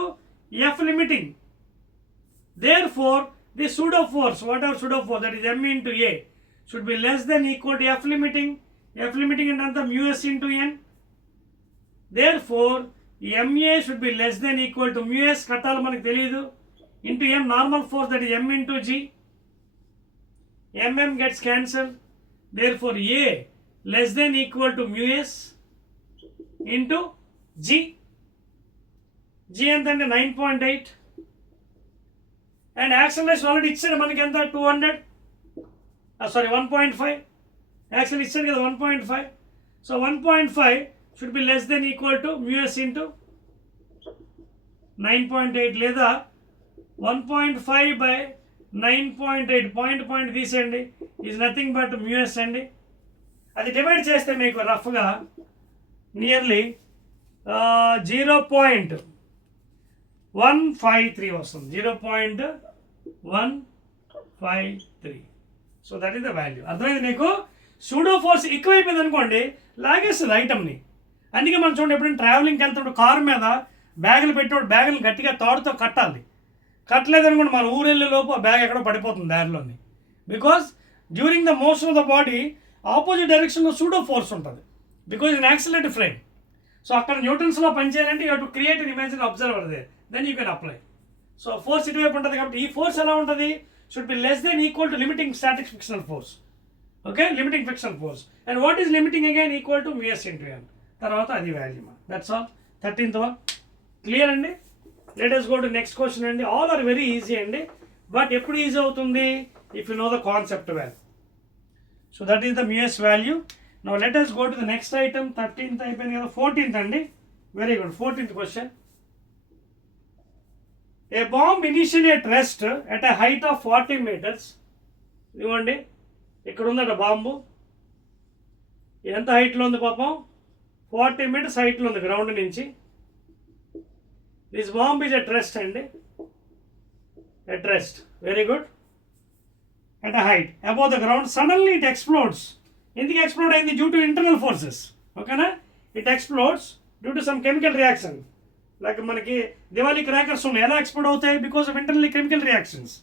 F limiting. Therefore the pseudo force, whatever pseudo force, that is m into a, should be less than equal to F limiting. F limiting అంటే μs into n. Therefore ma should be less than equal to μs కట్టాలి మనకు తెలియదు into m normal force, that is m into g. mm gets cancelled. Therefore a less than equal to μs into g. g ఎంత అంటే 9.8. And acceleration already ఇచ్చాడు మనకి ఎంత? 200, సారీ 1.5. యాక్సిల్ ఇచ్చాడు కదా 1.5. సో 1.5 should be less than equal to μs into 9.8, లేదా 1.5/9.8. పాయింట్ తీసేయండి, is nothing but μs అండి. అది డివైడ్ చేస్తే మీకు రఫ్గా నియర్లీ 0.153 వస్తుంది. 0.153. So that is the value. అర్థమైంది నీకు? సూడో ఫోర్స్ ఎక్కువైపోయింది అనుకోండి లాగేస్తుంది ఐటమ్ని. అందుకే మనం చూడండి, ఎప్పుడైనా ట్రావెలింగ్కి వెళ్తున్నప్పుడు కారు మీద బ్యాగులు పెట్టినప్పుడు బ్యాగులు గట్టిగా తాడుతో కట్టాలి. కట్టలేదనుకోండి మన ఊరు వెళ్ళే లోపు ఆ బ్యాగ్ ఎక్కడో పడిపోతుంది దారిలోని. Because during the motion of the body opposite డైరెక్షన్లో సూడో ఫోర్స్ ఉంటుంది, because in accelerative frame. So అక్కడ న్యూటన్స్లో పనిచేయాలంటే you to create an imagine observer they, then you can apply. So force ఇటువైపు ఉంటుంది కాబట్టి ఈ ఫోర్స్ ఎలా ఉంటుంది, should be less than equal to limiting static frictional force. Okay, limiting frictional force. And what is limiting again equal to మ్యూఎస్ into N. తర్వాత అది value. That's all. 13th one clear అండి. Let us go to next question అండి. All are very easy అండి, but ఎప్పుడు easy అవుతుంది, if you know the concept well. So that is the mu s value. Now let us go to the next item. 13th అయిపోయింది కదా, 14th అండి. Very good. 14th question. A bomb initially at rest at a height of 40 meters. ఇవ్వండి, ఇక్కడ ఉందట బాంబు. ఎంత హైట్లో ఉంది పాపం, 40 meters హైట్లో ఉంది గ్రౌండ్ నుంచి. This bomb is at rest అండి, at rest. Very good. At a height above the ground. Suddenly it explodes. ఎందుకు ఎక్స్ప్లోడ్ అయింది, డ్యూ టు ఇంటర్నల్ ఫోర్సెస్. ఓకేనా, it explodes due to some chemical reaction. Like మనకి Diwali crackers ఉన్నాయి, ఎలా explode అవుతాయి, because of internal chemical reactions.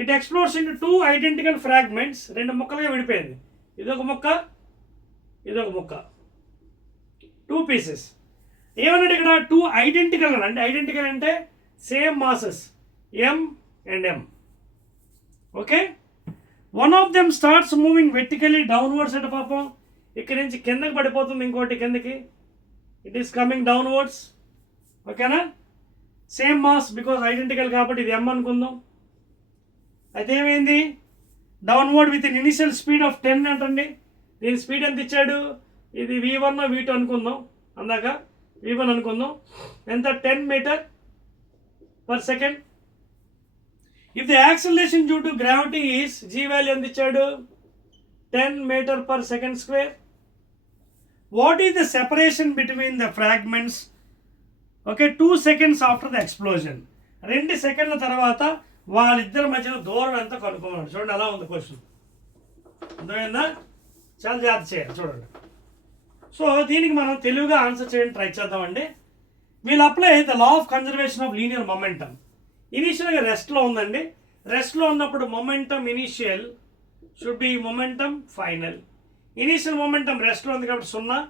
It explodes in 2 identical fragments. 2 ముక్కలుగా విడిపోయింది. ఇదొక ముక్క, ఇదొక ముక్క, 2 pieces. ఏమన్నాడు ఇక్కడ, 2 identical అంటే, ఐడెంటికల్ అంటే same masses, M and M. Okay, one of them starts moving vertically downwards అంటే పాపం ఇక్కడ నుంచి కిందకి పడిపోతుంది, ఇంకోటి కిందకి. It is coming downwards. ఓకేనా, సేమ్ మాస్ బికాజ్ ఐడెంటికల్ కాబట్టి ఇది M అనుకుందాం. అయితే ఏమైంది, downward with in initial speed of 10 అంటండి. దీని స్పీడ్ ఎంత ఇచ్చాడు, ఇది V1 V2 అనుకుందాం, అందాక V1 అనుకుందాం. ఎంత, 10 meter/second. If the acceleration due to gravity is, G value ఎంత ఇచ్చాడు, 10 meter/second². What is the separation between the fragments. Okay, 2 seconds after the explosion. 2 సెకండ్ల తర్వాత వాళ్ళిద్దరి మధ్యన దూరం ఎంత కనుక్కోమన్నాడు. చూడండి అలా ఉంది క్వశ్చన్, అర్థమైందా, చాలా జాగ్రత్త చేయాలి చూడండి. సో దీనికి మనం తెలుగుగా ఆన్సర్ చేయడానికి ట్రై చేద్దామండి. We'll apply the law of conservation of linear momentum. ఇనీషియల్గా రెస్ట్లో ఉందండి. రెస్ట్లో ఉన్నప్పుడు momentum initial should be momentum final. Initial momentum రెస్ట్లో ఉంది కాబట్టి 0.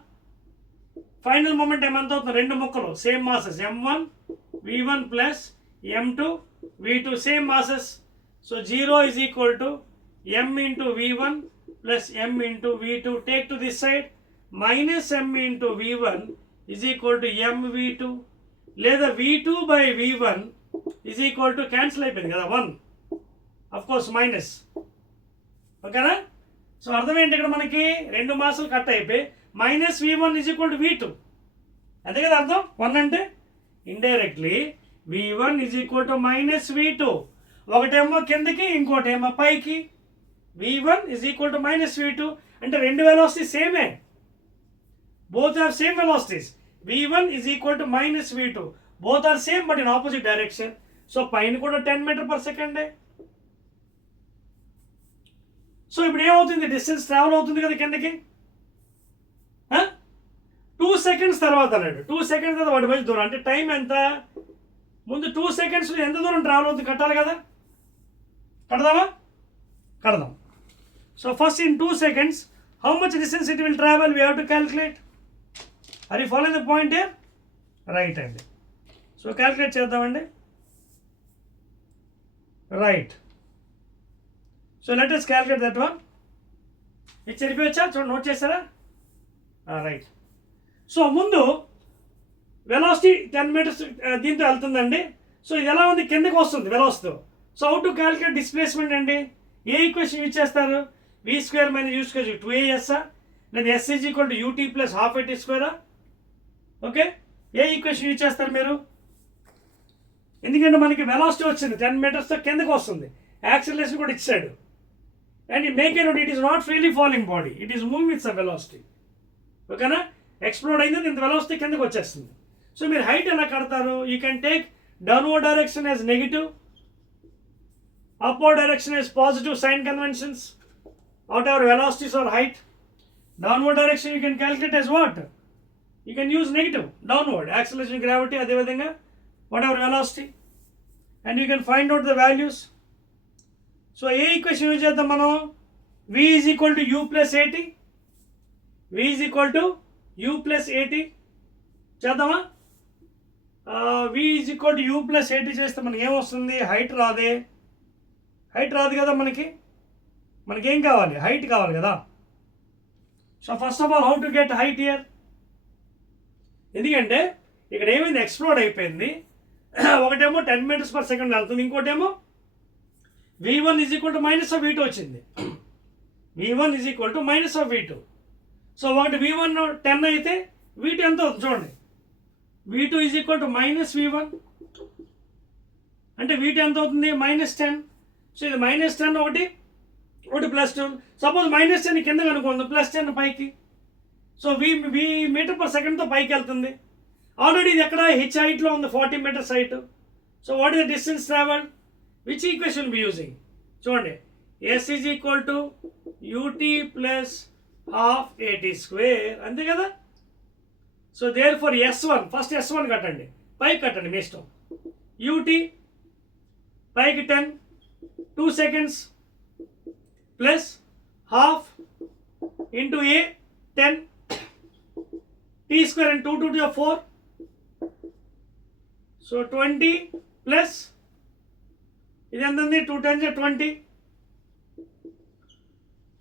ఫైనల్ మొమెంటమ్ ఎంత అవుతుంది, 2 ముక్కలు same masses, M1 V1 plus M2 V2 same masses. So 0 is equal to M into V1 plus M into V2. Take to this side, minus M into V1 is equal to M V2. లేదా V2 by V1 is equal to cancel అయిపోయింది కదా 1, of course minus. ఓకేనా, సో అర్థం ఏంటి, ఇక్కడ మనకి 2 మాసాలు కట్ అయిపోయి minus V1 is equal to V2. అదే కదా అర్థం. 1 అంటే indirectly V1 is equal to minus V2. ఒకటేమో కిందకి, ఇంకోటేమో పైకి. V1 is equal to minus V2 అంటే 2 వెలాసిటీ సేమే, both have same velocities. V1 is equal to minus V2. Both are same but in opposite direction. So పైన కూడా 10 meter/second. So ఇప్పుడు ఏమవుతుంది, డిస్టెన్స్ ట్రావెల్ అవుతుంది కదా కిందకి. 2 seconds తర్వాత అన్నాడు, 2 seconds తర్వాత వాటి మధ్య దూరం అంటే టైం ఎంత, ముందు 2 seconds ఎంత దూరం ట్రావెల్ అవుతుంది కట్టాలి కదా. కడదామా, కడదాం. So first in 2 seconds how much distance it will travel we have to calculate. Are you following the point here? Right అండి. సో క్యాల్కులేట్ చేద్దామండి. Right, so let us calculate that one. ఇది చెరిపోవచ్చా, చూడండి నోట్ చేస్తారా. రైట్, సో ముందు వెలాసిటీ 10 meters దీంతో వెళ్తుందండి. సో ఇది ఎలా ఉంది, కిందకి వస్తుంది వెలాసిటీతో. So how to calculate displacement అండి, ఏ ఈక్వేషన్ యూజ్ చేస్తారు, V² - U² 2AS, లేదా S is equal to UT plus half AT². Okay, ఏ ఈక్వేషన్ యూజ్ చేస్తారు మీరు, ఎందుకంటే మనకి వెలాసిటీ వచ్చింది 10 meters కిందకి వస్తుంది, యాక్సిలరేషన్ కూడా ఇచ్చాడు. And make a note, it is not freely falling body, it is moving with some velocity. ఓకేనా, ఎక్స్ప్లోడ్ అయింది, ఇంత వెలాసిటీ కిందకి వచ్చేస్తుంది. సో మీరు హైట్ ఎలా కడతారు, you can take downward direction as negative, upward direction is positive sign conventions, whatever velocities or height. Downward direction you can calculate as what, you can use negative downward acceleration gravity, అదేవిధంగా whatever velocity, and you can find out the values. So ఏ equation use చేద్దాం మనం? v is equal to u plus a t, v is equal to u plus a t చేద్దామా? v is equal to u plus a t చేస్తే మనకి ఏమొస్తుంది? హైట్ రాదే, హైట్ రాదు కదా మనకేం కావాలి? హైట్ కావాలి కదా. So first of all how to get height here? ఎందుకంటే ఇక్కడ ఏమైంది? ఎక్స్ప్లోడ్ అయిపోయింది. ఒకటేమో 10 meters per second వెళ్తుంది, ఇంకోటేమో v1 is equal to minus of v2 వచ్చింది. v1 is equal to minus of v2. So ఒకటి v1 10 అయితే v2 ఎంత అవుతుంది చూడండి. v2 is equal to minus v1 అంటే v2 ఎంత అవుతుంది? -10. సో ఇది -10 ఒకటి +2. సపోజ్ -10 కింద కనుక్కుందాం, +10 పైకి. సో v మీటర్ పర్ సెకండ్తో పైకి వెళ్తుంది. ఆల్రెడీ ఇది ఎక్కడ? హెచ్ హైట్లో ఉంది, 40 meters height. So what is the distance travel? Which equation B using? చూడండి, s is equal to ut plus half at square, అంతే కదా. So there for s1, first s1 కట్టండి, పైకి కట్టండి మీ ఇష్టం. ut పైకి 10, 2 seconds plus half into a 10 t square and 2 to the 4. సో 20 ప్లస్ ఇది ఎంత ఉంది? 2 10 20,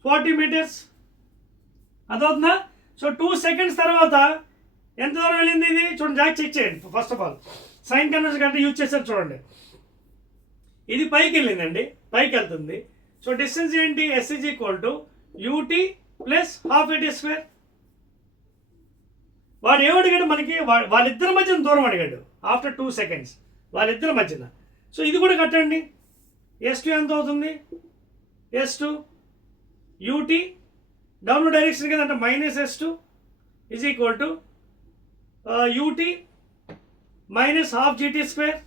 40 meters అదవుతుందా? సో 2 seconds తర్వాత ఎంత దూరం వెళ్ళింది ఇది? చూడండి, జాగ్రత్త చెక్ చేయండి. First of all sign convention కంటే యూజ్ చేశారు చూడండి. ఇది పైకి వెళ్ళిందండి, పైకి వెళ్తుంది. సో డిస్టెన్స్ ఏంటి? s is equal to ut plus half at square. వాడు ఏమడిగాడు మనకి? వాళ్ళిద్దరి మధ్యన దూరం అడిగాడు ఆఫ్టర్ 2 seconds, వాళ్ళిద్దరి మధ్యన. సో ఇది కూడా కట్టండి. s2 ఎంత అవుతుంది? s2 ut డౌన్వర్డ్ డైరెక్షన్ కదంటే -s2 is equal to ut minus half gt square.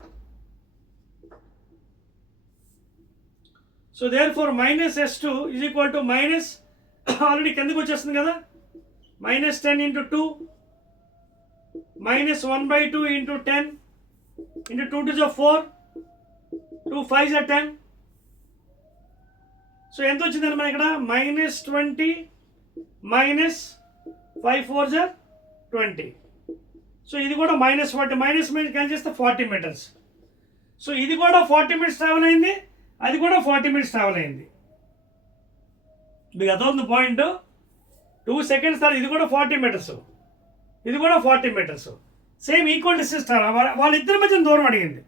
So therefore -s2 is equal to minus, already కిందకు వచ్చేస్తుంది కదా, -10 into 2 -1/2 into 10 into 2 to the 4, 2 5s are 10. సో ఎంత వచ్చిందండి మన ఇక్కడ? -20 మైనస్ 5 4s are 20. సో ఇది కూడా -40, మైనస్ క్యాన్సిల్ చేస్తే 40 meters. సో ఇది కూడా 40 minutes ట్రావెల్ అయింది, అది కూడా 40 minutes ట్రావెల్ అయింది. మీకు అదవుతుంది పాయింట్. 2 seconds తర్వాత ఇది కూడా 40 meters, ఇది కూడా 40 meters. సేమ్ ఈక్వల్ డిస్టెన్స్ వాళ్ళిద్దరి మధ్యన దూరం అడిగింది.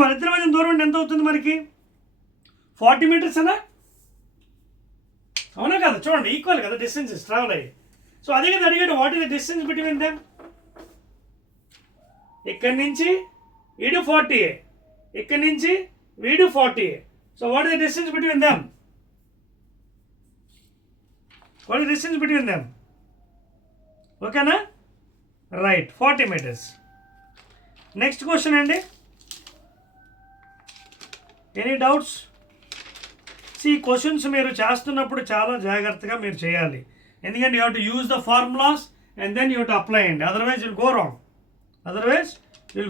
వాళ్ళిద్దరి మధ్యన దూరం అంటే ఎంత అవుతుంది మనకి? 40 meters అనా? అవునా కదా? చూడండి, ఈక్వల్ కదా డిస్టెన్సెస్ ట్రావెల్ అయ్యి. సో అదే కదా అడిగాడు, what is the distance between them? ఇక్కడి నుంచి ఇడు 40, ఇక్కడి నుంచి వీడు 40. So what is the distance between them? What is distance between them? ఓకేనా? Right, 40 meters. నెక్స్ట్ క్వశ్చన్ అండి. Any doubts? ఈ క్వశ్చన్స్ మీరు చేస్తున్నప్పుడు చాలా జాగ్రత్తగా మీరు చేయాలి. ఎందుకంటే you have to use the formulas and then you have to apply అండి. Otherwise will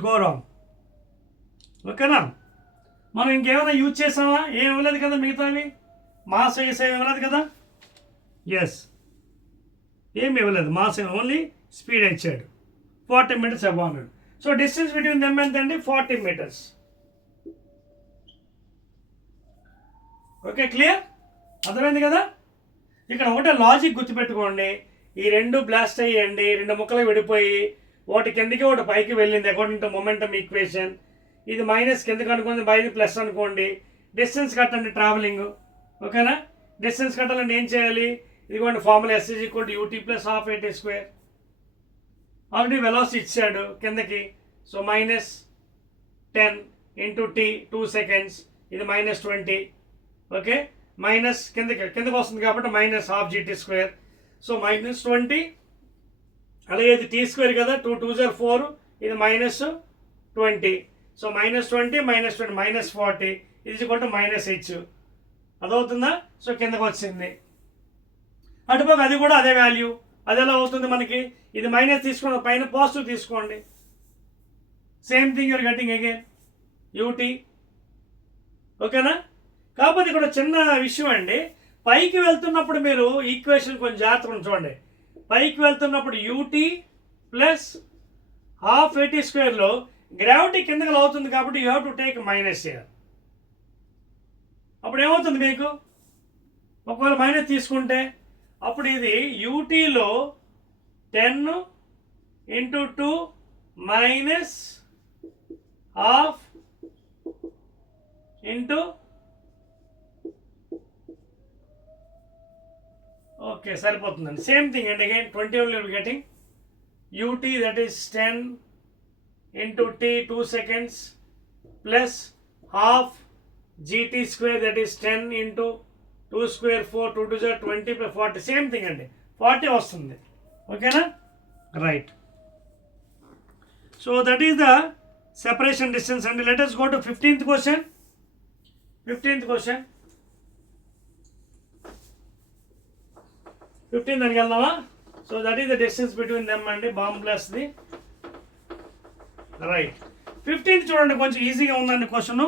go wrong. ఓకేనా? మనం ఇంకేమైనా యూజ్ చేసామా? ఏం ఇవ్వలేదు కదా మిగతావి. మాస్ వేసే ఇవ్వలేదు కదా. ఎస్, ఏమి ఇవ్వలేదు. మాస్ ఓన్లీ స్పీడ్ ఇచ్చాడు. 40 meters అబౌవ్ అన్నాడు. సో డిస్టెన్స్ బిట్వీన్ దెమ్ ఎంత అండి? 40 meters. Okay, clear? అర్థమైంది కదా? ఇక్కడ ఒకటే లాజిక్ గుర్తుపెట్టుకోండి. ఈ రెండు బ్లాస్ట్ అయ్యండి, రెండు ముక్కలు విడిపోయి ఒకటి కిందకి ఒకటి పైకి వెళ్ళింది అకార్డింగ్ టు మొమెంటమ్ ఈక్వేషన్. ఇది మైనస్ కిందకి అనుకోండి, బై ప్లస్ అనుకోండి. డిస్టెన్స్ కట్టండి ట్రావెలింగ్. ఓకేనా? డిస్టెన్స్ కట్టాలంటే ఏం చేయాలి? ఇదిగోండి formula, s is equal to ut plus half at square. Already velocity ఇచ్చాడు కిందకి. సో -10 into t 2 seconds, ఇది -20. ఓకే, మైనస్ కిందకి వస్తుంది కాబట్టి -half gt స్క్వేర్. సో -20, అలాగే ఇది t స్క్వేర్ కదా, 2 2s are 4, ఇది -20. సో -20 -40 ఇది ఈక్వల్ టు -h. అదవుతుందా? సో కిందకు వచ్చింది. అటుపక్క అది కూడా అదే వాల్యూ. అది ఎలా అవుతుంది మనకి? ఇది మైనస్ తీసుకోండి, పైన పాజిటివ్ తీసుకోండి. Same thing you're getting again ut. ఓకేనా? కాకపోతే ఇక్కడ చిన్న విషయం అండి, పైకి వెళ్తున్నప్పుడు మీరు ఈక్వేషన్ కొంచెం జాగ్రత్తగా చూడండి. పైకి వెళ్తున్నప్పుడు యూటీ ప్లస్ హాఫ్ ఏటీ స్క్వేర్లో గ్రావిటీ కిందకి అవుతుంది కాబట్టి you have to take minus year. అప్పుడు ఏమవుతుంది మీకు, ఒకవేళ మైనస్ తీసుకుంటే అప్పుడు ఇది యూటీలో 10 × 2 మైనస్ హాఫ్ ఇంటూ, ఓకే సరిపోతుందండి. Same thing and again 20 only will be getting ut, that is 10 into t 2 seconds plus half gt square, that is 10 into 2 square 4 2 2 is 20 plus 40. సేమ్ థింగ్ అండి, 40 వస్తుంది. ఓకేనా? Right. So that is the separation distance అండి. Let us go to 15th question. 15th question. 15 దానికి వెళ్దామా? So that is the distance between them అండి, bomb plus the. Right. 15th చూడండి, కొంచెం ఈజీగా ఉందండి క్వశ్చన్.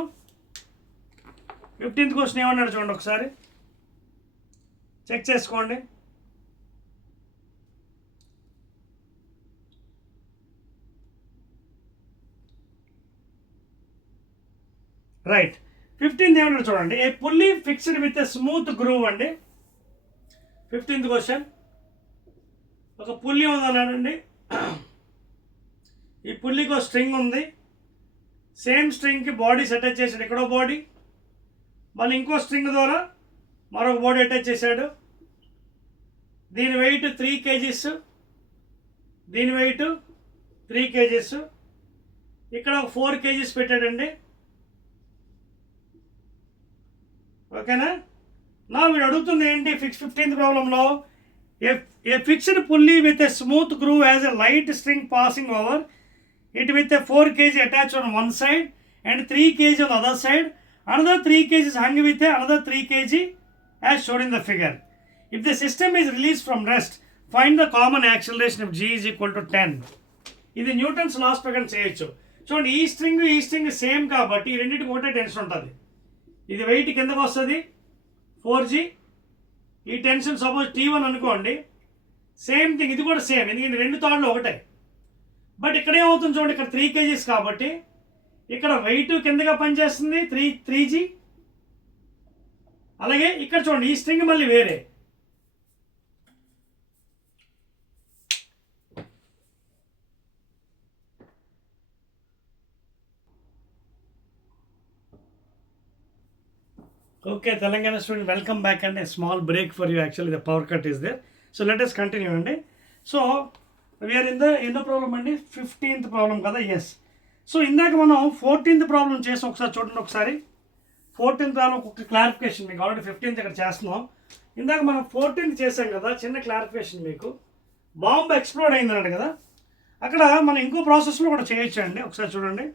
15th క్వశ్చన్ ఏమన్నాడు చూడండి, ఒకసారి చెక్ చేసుకోండి. రైట్. 15th ఏమన్నాడు చూడండి, a pulley fixed with a smooth groove అండి. 15th క్వశ్చన్, ఒక పుల్లీ ఉందన్నాడండి. ఈ పుల్లీకి ఒక స్ట్రింగ్ ఉంది, సేమ్ స్ట్రింగ్కి బాడీస్ అటాచ్ చేశాడు. ఇక్కడో బాడీ, మళ్ళీ ఇంకో స్ట్రింగ్ ద్వారా మరొక బాడీ అటాచ్ చేశాడు. దీని వెయిట్ 3 kgs, దీని వెయిట్ 3 kgs. ఇక్కడ 4 kgs పెట్టాడండి. ఓకేనా? నా వీడు అడుగుతుంది ఏంటి, 15th ప్రాబ్లంలో ఏ fixed pulley with a smooth groove as a light string passing over it with a 4 kg attached on one side and 3 kg on the other side. Another 3 kg is hung with another 3 kg as shown in the figure. If the system is released from rest, find the common acceleration if g is equal to 10. ఇది Newton's laws ప్రకారం చేయొచ్చు. చూడండి, ఈ string same కాబట్టి ఈ రెండింటికి ఒకటే టెన్షన్ ఉంటుంది. ఇది వెయిట్ కిందకు వస్తుంది 4g, ఈ టెన్షన్ సపోజ్ T1 అనుకోండి. సేమ్ థింగ్ ఇది కూడా సేమ్, ఎందుకంటే రెండు తాళ్ళు ఒకటే. బట్ ఇక్కడ ఏమవుతుంది చూడండి, ఇక్కడ 3 kgs కాబట్టి ఇక్కడ వెయిట్ కిందగా పనిచేస్తుంది 3g. అలాగే ఇక్కడ చూడండి, ఈ స్ట్రింగ్ మళ్ళీ వేరే. Okay, Telangana student welcome back అండి. Small break for you, actually the power cut is there. So let us continue అండి. సో వీఆర్ ఇన్ ద ఎన్నో ప్రాబ్లం అండి, 15th ప్రాబ్లం కదా. ఎస్. సో ఇందాక మనం 14th ప్రాబ్లం చేసి ఒకసారి చూడండి. ఒకసారి 14th ప్రాబ్లం ఒక క్లారిఫికేషన్ మీకు, ఆల్రెడీ 15th ఇక్కడ చేస్తున్నాం. ఇందాక మనం 14th చేసాం కదా, చిన్న క్లారిఫికేషన్ మీకు. బాంబ్ ఎక్స్ప్లోడ్ అయిందన్నాడు కదా, అక్కడ మనం ఇంకో ప్రాసెస్లో కూడా చేయొచ్చు అండి. ఒకసారి చూడండి,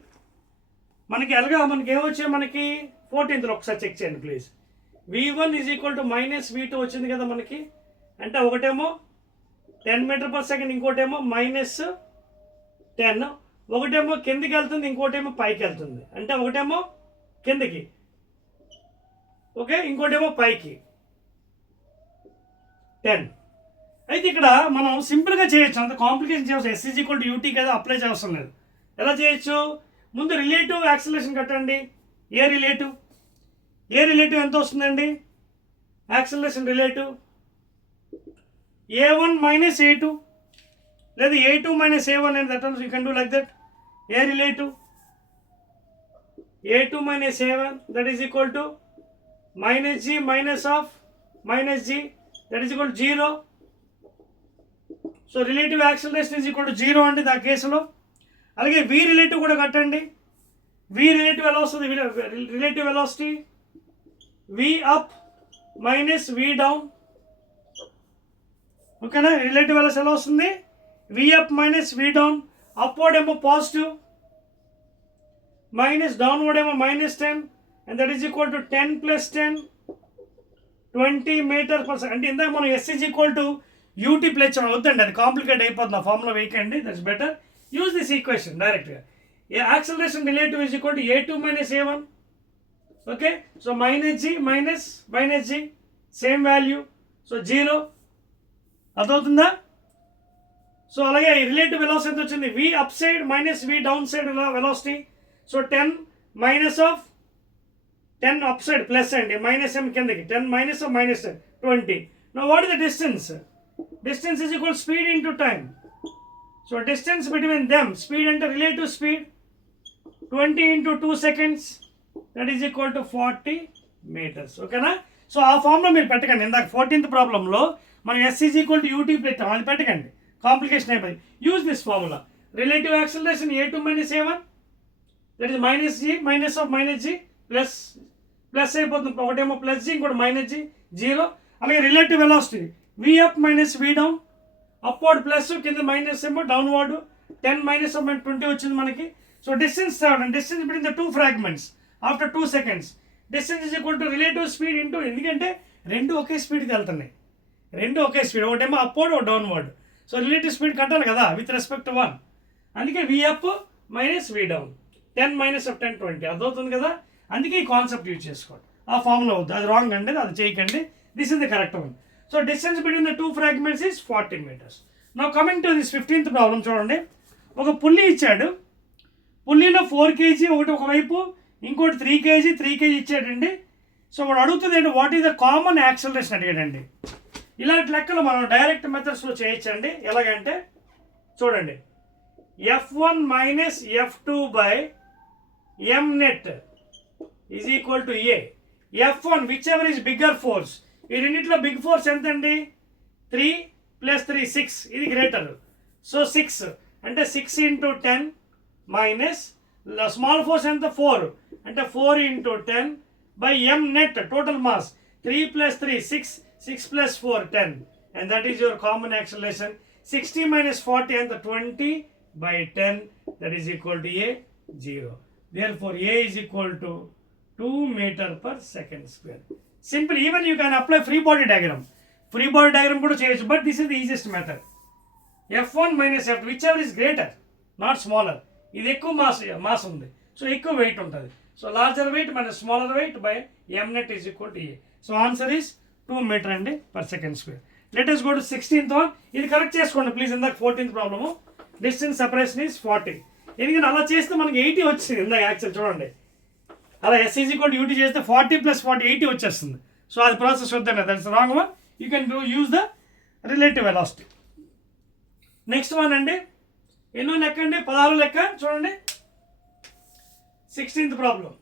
మనకి ఎలాగా మనకి ఏమొచ్చాయి, మనకి 14thలో ఒకసారి చెక్ చేయండి please. v1 is equal to minus v2 వచ్చింది కదా మనకి. అంటే ఒకటేమో 10 m/s, ఇంకోటేమో -10. ఒకటేమో కిందికి వెళ్తుంది, ఇంకోటేమో పైకి వెళ్తుంది. అంటే ఒకటేమో కిందకి, ఓకే, ఇంకోటేమో పైకి 10. అయితే ఇక్కడ మనం సింపుల్గా చేయొచ్చు, అంత కాంప్లికేషన్ చేయవచ్చు. s is equal to ut కదా, అప్లై చేయవసరం లేదు. ఎలా చేయొచ్చు, ముందు రిలేటివ్ యాక్సిలరేషన్ కట్టండి. ఏ రిలేటివ్ ఎంత వస్తుందండి, యాక్సిలరేషన్ రిలేటివ్ a1 - a2 లేదా a2 - a1 and that also you can do like that. A relative a2 - a1 that is equal to -g minus of -g that is equal to 0. So relative acceleration is equal to 0 అండి ఆ కేసులో. అలాగే v relative కూడా కట్టండి. v relative ఎలా వస్తుంది, relative velocity v up minus v down. ఓకేనా? Relative velocity ఎలా వస్తుంది, v up minus v down. Upward ఏమో పాజిటివ్, మైనస్ డౌన్వర్డ్ ఏమో -10 and that is equal to 10 + 10 20 m/s. అంటే ఇందాక మనం s is equal to UT plus వద్దండి, అది కాంప్లికేట్ అయిపోతుంది, ఆ ఫార్ములా వేయకండి, that's better. Use this equation డైరెక్ట్గా. Acceleration relative is equal to a2 minus a1. Okay, so minus g same value, so 0. అర్థమవుతుందా? సో అలాగే రిలేటివ్ వెలాసిటీ ఎంత వచ్చింది? v up side minus v down side velocity. So 10 minus of 10 up side plus అండి, minus m కిందకి, 10 minus of minus 20. Now what is the distance? Distance is equal to speed into time. So distance between them, speed and relative speed, 20 into 2 seconds, that is equal to 40 meters. Okay na? So ఆ ఫార్ములా మీరు పెట్టకండి. ఇందాక 14th ప్రాబ్లంలో మనం s is equal to ut పెట్టాం, అది పెట్టకండి, complication అయిపోయింది. Use this formula. Relative acceleration a2 minus a1, that is minus g minus of minus g plus అయిపోతుంది, ఒకటేమో ప్లస్ జీ ఇంకోటి మైనస్ జీ 0. అలాగే relative velocity v up minus v down, upward plus కింద minus ఏమో downward, 10 minus 20 వచ్చింది మనకి. So distance distance between the 2 fragments after 2 seconds, distance is equal to relative speed into, ఎందుకంటే రెండు ఒకే స్పీడ్కి వెళ్తున్నాయి, రెండు ఒకే స్పీడ్, ఒకటేమో అప్వర్డ్ ఒక డౌన్వర్డ్. సో రిలేటివ్ స్పీడ్ కట్టాలి కదా విత్ రెస్పెక్ట్ టు 1, అందుకే v up minus v down, 10 మైనస్ 10 20. అర్థమవుతుంది కదా? అందుకే ఈ కాన్సెప్ట్ యూజ్ చేసుకోండి. ఆ ఫార్ములా అవుతుంది, అది రాంగ్ అండి, అది చేయకండి. This is the correct one. So distance between the 2 fragments is 40 meters. Now coming to this 15th problem చూడండి. ఒక పుల్లి ఇచ్చాడు, పుల్లిలో 4 kg ఒకవైపు, ఇంకోటి 3 kg ఇచ్చాడండి. సో వాడు అడుగుతుంది ఏంటి, what is the common acceleration అడిగాడండి. ఇలాంటి లెక్కలు మనం డైరెక్ట్ మెథడ్స్లో చేయొచ్చండి. ఎలాగంటే చూడండి, f1 minus f2 by m net is equal to a. f1 whichever is bigger force, ఈ రెండింటిలో బిగ్ ఫోర్స్ ఎంత అండి? 3 + 3 6, ఇది గ్రేటర్. సో 6 అంటే 6 into 10 మైనస్ స్మాల్ ఫోర్స్ ఎంత? 4 అంటే 4 into 10 by m net total mass 3 + 3 6, 6 + 4 10, and that is your common acceleration. 60 minus 40 ఎంత? 20 by 10, that is equal to a 0. Therefore a is equal to 2 meter per second square. Simple. Even you can apply free body diagram కూడా చేయొచ్చు, but this is the easiest method. f1 minus f2 which ever is greater, not smaller. ఇది ఎక్కువ మాస్ ఉంది, సో ఎక్కువ వెయిట్ ఉంటుంది. So larger wait minus smaller weight by m net is equal to a. So answer is 2 meter అండి per second square. Let us go to 16th one. ఇది కరెక్ట్ చేసుకోండి ప్లీజ్. ఇందాక 14th problem, distance separation is 40. ఎందుకంటే అలా చేస్తే మనకి 80 వచ్చింది ఇందాక. యాక్చువల్ చూడండి, అలా s is equal to ut చేస్తే 40 + 40 80 వచ్చేస్తుంది. సో అది ప్రాసెస్ వద్దండి, that's wrong one. You can use the relative velocity. Next one అండి, ఎన్నో లెక్క అండి? 16 లెక్క. చూడండి 16th ప్రాబ్లం.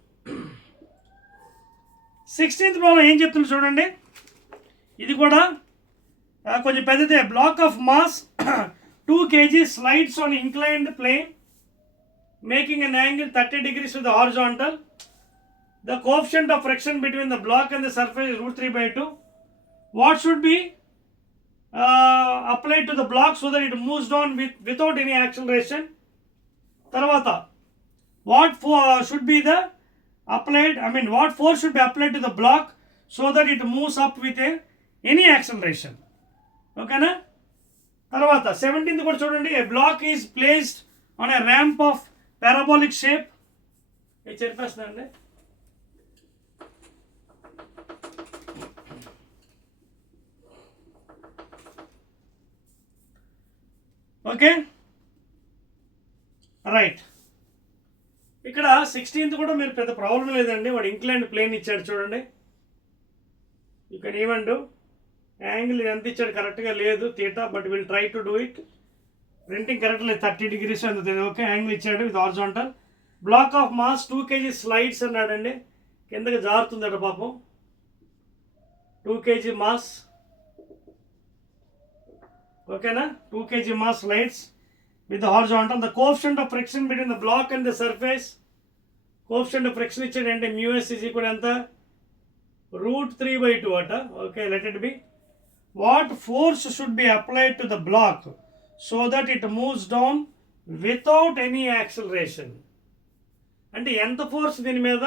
16th ప్రాబ్లం ఏం చెప్తుంది చూడండి. ఇది కూడా కొంచెం పెద్దదే. Block of mass 2 kg slides on inclined plane making an angle 30 degrees with the horizontal. The coefficient of friction between the block and the surface is √3/2. What should be applied to the block so that it moves down without any acceleration? Tarvata, what should be the what force should be applied to the block so that it moves up with any acceleration? Okay na? Tarvata 17th kuda chudandi. A block is placed on a ramp of parabolic shape. Hey cherpastandi. Okay right. ఇక్కడ 16th కూడా మీరు పెద్ద ప్రాబ్లం లేదండి. వాడు inclined plane ఇచ్చాడు చూడండి. You can even do angle ఎంత ఇచ్చాడు, కరెక్ట్గా లేదు theta, but will try to do it. Printing correct లేదు, 30 degrees ఎంత తెలియదు. ఓకే, యాంగిల్ ఇచ్చాడు with horizontal. Black of mass 2 kg slides అన్నాడండి. కిందకి జారుతుందట పాపం. 2 kg మాస్, ఓకేనా? 2 kg mass slides with the horizontal. The coefficient of friction between the block and the surface, coefficient of friction ఇచ్చాడంటే μs is equal ఎంత? √3/2 అట. Okay, let it be. What force should be applied to the block so that it moves down without any acceleration? అంటే ఎంత ఫోర్స్ దీని మీద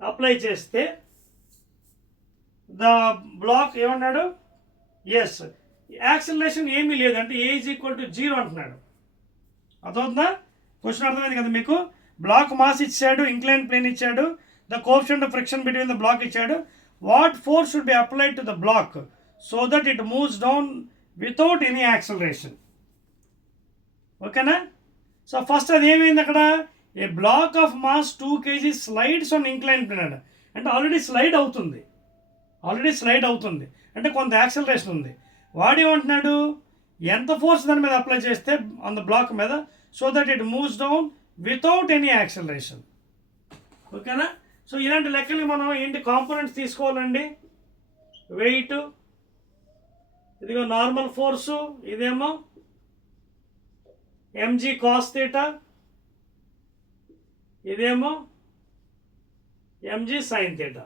అప్లై చేస్తే the black ఏమన్నాడు? Yes, acceleration ఏమీ లేదు, అంటే ఏ ఈజ్ ఈక్వల్ టు 0 అంటున్నాడు. అర్థమవుతుందా? క్వశ్చన్ అర్థమైంది కదా మీకు. బ్లాక్ మాస్ ఇచ్చాడు, ఇంక్లైన్ ప్లేన్ ఇచ్చాడు, the coefficient of friction between the block ఇచ్చాడు. What force should be applied to the block so that it moves down without any acceleration. ఓకేనా? సో ఫస్ట్ అది ఏమైంది అక్కడ, a block of mass 2 kg slides on incline plane అంటే already slide అవుతుంది, అంటే కొంత యాక్సిలరేషన్ ఉంది. వాడు ఏమంటున్నాడు, ఎంత ఫోర్స్ దాని మీద అప్లై చేస్తే ఆన్ ద బ్లాక్ మీద so that it moves down without any acceleration. ఓకేనా? సో ఇలాంటి లెక్కలు మనం ఏంటి కాంపోనెంట్స్ తీసుకోవాలండి. వెయిట్, ఇదిగో నార్మల్ ఫోర్సు, ఇదేమో mg cos theta, ఇదేమో mg sin theta.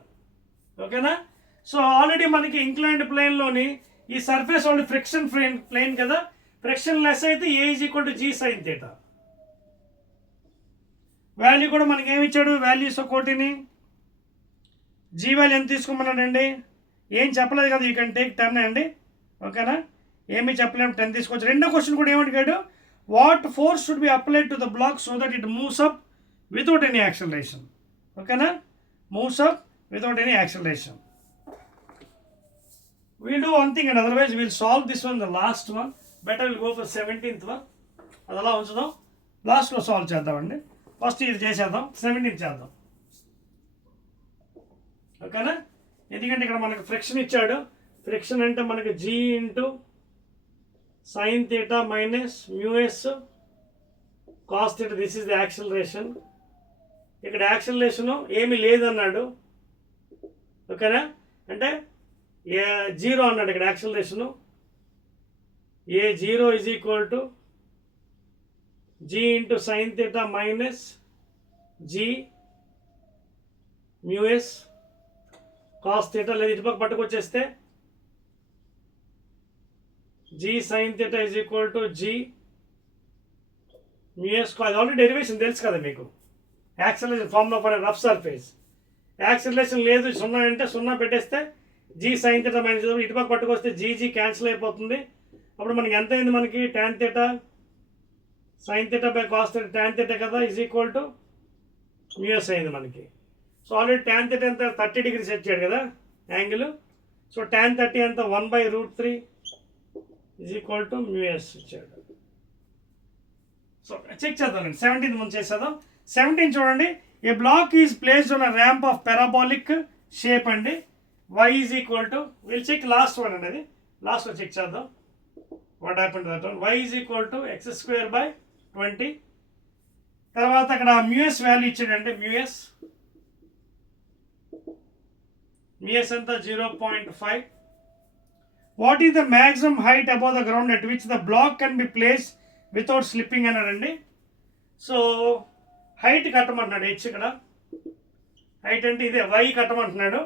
ఓకేనా? సో ఆల్రెడీ మనకి ఇంక్లైన్డ్ ప్లేన్లోని ఈ సర్ఫేస్ ఓన్లీ ఫ్రిక్షన్ ప్లేన్ కదా, ఫ్రిక్షన్ లెస్ అయితే a is equal to g sin theta. Value కూడా మనకి ఏమి ఇచ్చాడు, వాల్యూస్ ఒకటిని g వాల్యూ ఎంత తీసుకోమన్నాడండి, ఏం చెప్పలేదు కదా, యూ కెన్ టేక్ 10 అండి. ఓకేనా? ఏమీ చెప్పలేము, 10 తీసుకోవచ్చు. రెండో క్వశ్చన్ కూడా ఏమడిగాడు, what force should be applied to the block so that it moves up without any acceleration. ఓకేనా? Moves up without any acceleration. We'll do one thing and otherwise we'll solve this one, the last one. Better we'll go for 17th one. అది అలా ఉంచుదాం, లాస్ట్లో సాల్వ్ చేద్దామండి. ఫస్ట్ ఇది చేసేద్దాం, 17th చేద్దాం. ఓకేనా? ఎందుకంటే ఇక్కడ మనకు ఫ్రిక్షన్ ఇచ్చాడు. ఫ్రిక్షన్ అంటే మనకి g into sine theta minus mu s cos theta, this is the acceleration. ఇక్కడ యాక్సిలరేషను ఏమీ లేదన్నాడు. ఓకేనా? అంటే జీరో అన్నాడు ఇక్కడ acceleration. A zero is equal to g into sine theta minus g mu s cos theta, లేదు ఇటుపక్క పట్టుకొచ్చేస్తే g sine theta is equal to g mu s. అది ఆల్రెడీ డెరివేషన్ తెలుసు కదా మీకు, acceleration formula for rough surface. Acceleration లేదు, 0 అంటే 0 పెట్టేస్తే జీ సైన్ థీటా మైనస్ ఇటుపక్క పట్టుకొస్తే జీ క్యాన్సిల్ అయిపోతుంది. అప్పుడు మనకి ఎంత అయింది, మనకి tan theta sine theta by cos theta tan theta కదా ఈజ్ ఈక్వల్ టు మ్యూఎస్ అయింది మనకి. సో ఆల్రెడీ tan థీటా ఎంత 30 degrees వచ్చాడు కదా యాంగిల్. సో tan 30 ఎంత 1/√3 ఈజ్ ఈక్వల్ టు మ్యూఎస్ ఇచ్చాడు. సో చెక్ చేద్దామండి, 17th ముందు చేసేద్దాం. 17 చూడండి, a block is placed on a ramp of parabolic shape అండి. y is equal to, will check last one అనేది, లాస్ట్లో చెక్ చేద్దాం what happened that one. y is equal to x²/20. తర్వాత అక్కడ మ్యూఎస్ వాల్యూ ఇచ్చాడంటే మ్యూఎస్ ఎంత 0.5. What is the maximum height above the ground at which the block can be place without slipping అన్నాడండి. So height కట్టమంటున్నాడు, h ఇక్కడ height అంటే ఇదే, y కట్టమంటున్నాడు.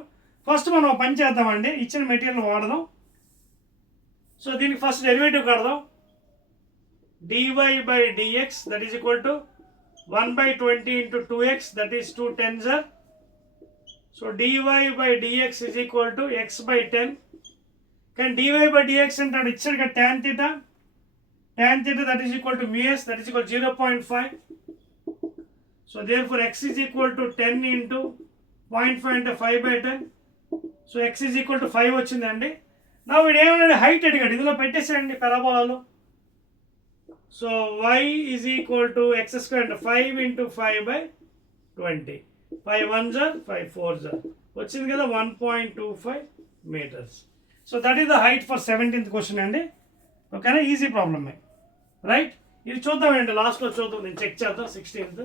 ఫస్ట్ మనం పని చేద్దామండి, ఇచ్చిన మెటీరియల్ వాడదాం. సో దీనికి ఫస్ట్ డెరివేటివ్ కడదాం. dy/dx that is equal to 1/20 into 2x that is 2 10s. So dy/dx is equal to x/10. కానీ dy/dx అంటాడు ఇచ్చాడు కదా tan theta that is equal to mu s that is equal 0.5. So therefore x is equal to 10 into 0.5 అంటే 5/10. So x is equal to 5 వచ్చిందండి. నా వీడు ఏమన్నాడు, height అడిగాడు, ఇందులో పెట్టేసేయండి పారాబోలాలో. So y is equal to x² అంటే 5 ఇంటూ 5/20. 5 1s are 5 4s are వచ్చింది కదా 1.25 meters. So that is the height for 17th question అండి. ఓకేనా? ఈజీ ప్రాబ్లమే, రైట్? ఇది చూద్దామండి, లాస్ట్లో చూద్దాం, నేను చెక్ చేద్దాం 16th.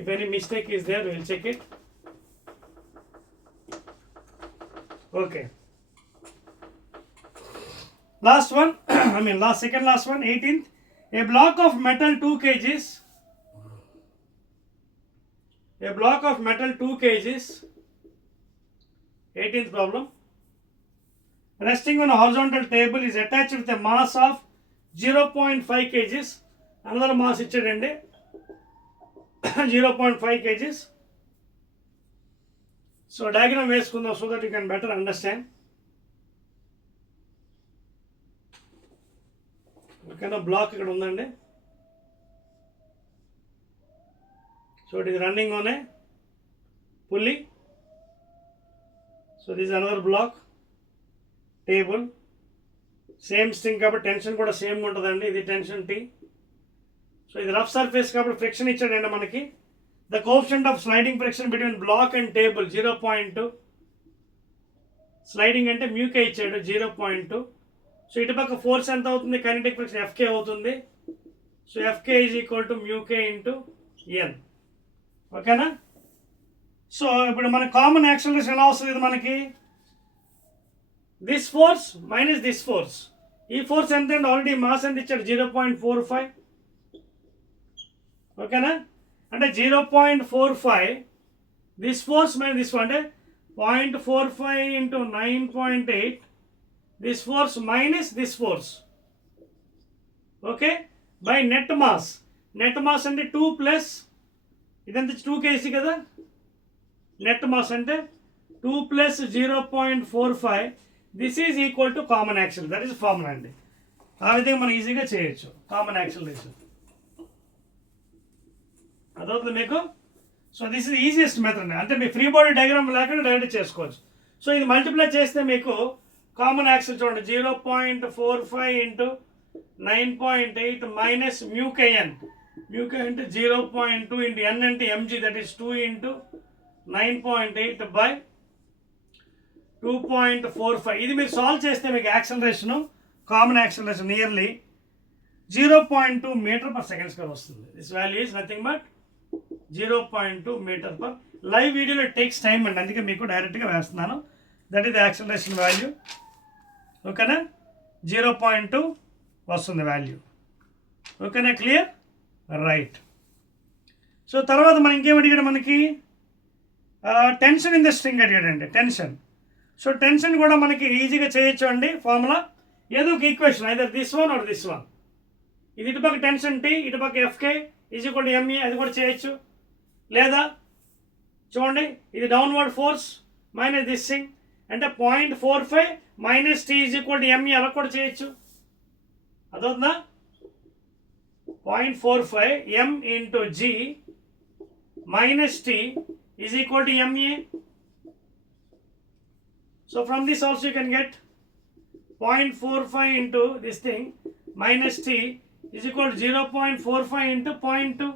If any mistake is there will check it. Okay, last one, second last one, 18th. A block of metal 2 kgs. A block of metal 2 kgs. 18th problem. Resting on a horizontal table is attached with a mass of 0.5 kgs. Another mass ఇచ్చాడండి 0.5 kgs. So diagram వేసుకుందాం so that you can better understand. ఓకేనా, block ఇక్కడ ఉందండి. So it is running on a pulley. So this another block table, same string కాబట్టి tension కూడా same ఉంటుందండి. ఇది tension T. So ఇది రఫ్ సర్ఫేస్ కాబట్టి ఫ్రిక్షన్ ఇచ్చాడండి మనకి. The coefficient of sliding friction between block and table 0.2. Sliding అంటే mu k ఇచ్చాడు 0.2. సో ఇటు పక్క ఫోర్స్ ఎంత అవుతుంది, కైనెటిక్ ఫ్రిక్షన్ FK అవుతుంది. So FK is equal to mu k into N. ఓకేనా. సో ఇప్పుడు మన కామన్ యాక్సిలరేషన్ ఎలా వస్తుంది, ఇది మనకి this force minus this force. ఈ ఫోర్స్ ఎంత అండి, ఆల్రెడీ మాస్ ఎంత ఇచ్చాడు 0.45. ఓకేనా, అంటే 0.45 దిస్ ఫోర్స్ మైనస్ దిస్ అంటే 0.45 ఇంటూ 9.8 this force minus this force. Okay, by net mass. Net mass అంటే 2 ప్లస్ ఇదంతా 2 kg కదా. నెట్ మాస్ అంటే 2 ప్లస్ 0.45 this is equal to common axle. That is formula అండి. ఆ విధంగా మనం ఈజీగా చేయొచ్చు కామన్ యాక్సిలరేషన్. అదవుతుంది మీకు. So this is easiest method అండి. అంటే మీ ఫ్రీ బాడీ డయాగ్రామ్ లేకుండా డైరెక్ట్ చేసుకోవచ్చు. సో ఇది మల్టిప్లై చేస్తే మీకు కామన్ యాక్సిల్ చూడండి 0.45 ఇంటూ 9.8 మైనస్ మ్యూకేఎన్. మ్యూకే అంటే 0.2 ఇంటూ ఎన్ అంటే mg, that is 2 into 9.8 by 2.45. ఇది మీరు సాల్వ్ చేస్తే మీకు acceleration, common acceleration nearly 0.2 meter per second square వస్తుంది. This value is nothing but 0.2 meter per. Live వీడియోలో టేక్స్ టైం అండి, అందుకే మీకు డైరెక్ట్గా వేస్తున్నాను. That is the acceleration value. ఓకేనా, 0.2 వస్తుంది వాల్యూ. ఓకేనా, క్లియర్, రైట్. సో తర్వాత మనం ఇంకేం అడిగాడు, మనకి టెన్షన్ ఇన్ ద స్ట్రింగ్ అడిగాడండి, టెన్షన్. సో టెన్షన్ కూడా మనకి ఈజీగా చేయొచ్చు అండి. ఫార్ములా ఏదో ఒక equation, either this one or this one. ఇది ఇటుపక్క టెన్షన్ T, ఇటుపక్క FK is equal to ME, అది కూడా చేయొచ్చు. లేదా చూడండి, ఇది downward force minus this thing అంటే 0.45 minus T is equal to ME, అలా కూడా చేయొచ్చు. అదవుతుందా, 0.45 M into G minus T is equal to MA. So from this also you can get 0.45 into this thing minus T is equal to 0.45 into 0.2.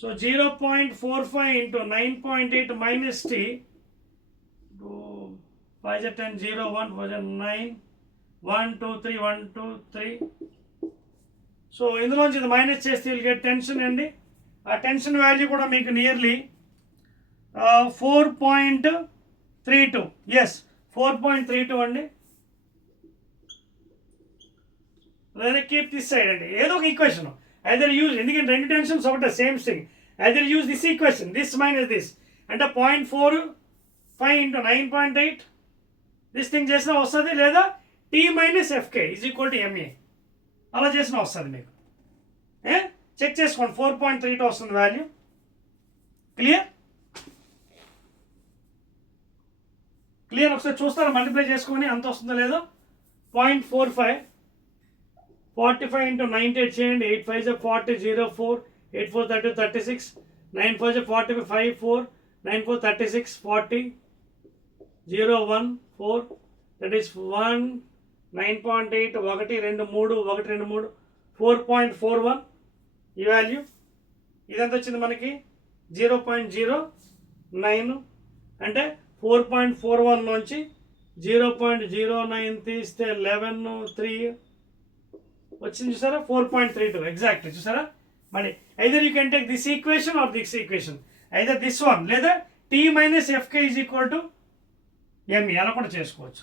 So 0.45 into 9.8 minus T, 5 10 0 1 4 9 1 2 3 1 2 3. సో ఇందులోంచి ఇది మైనస్ చేస్తే will get tension అండి. ఆ tension value కూడా మీకు నియర్లీ 4.32. ఎస్, 4.32 అండి. లేదా keep this side అండి, ఏదో ఒక ఈక్వేషన్ ఐదర్ యూజ్, ఎందుకంటే రెండు టెన్షన్స్ ఒకటే same thing. Either use this equation, this minus this అంటే 0.45 ఇంటూ 9.8 దిస్ థింగ్ చేసినా వస్తుంది. లేదా T minus FK is equal to MA, అలా చేసినా వస్తుంది మీకు. చెక్ చేసుకోండి, 4.32 వస్తుంది వాల్యూ. Clear, clear. ఒకసారి చూస్తారా, మల్టిప్లై చేసుకొని అంత వస్తుందో లేదో. 0.45 45 ఇంటూ 98 చేయండి, 8 5 40 0 4 8 4 30 36 9 4 45 5 4 9 4 36 40 0 1 4 దట్ ఈస్ 1 9.8 1 2 3 1 2 3 4.41 ఈ వాల్యూ. ఇదంతా వచ్చింది మనకి 0.09 అంటే 4.41 నుంచి 0.09 తీస్తే 11 3 వచ్చింది చూసారా, 4.32 ఎగ్జాక్ట్. చూసారా, మళ్ళీ either you can take this equation or this equation, either this one లేదా T minus FK is equal to ME, అలా కూడా చేసుకోవచ్చు.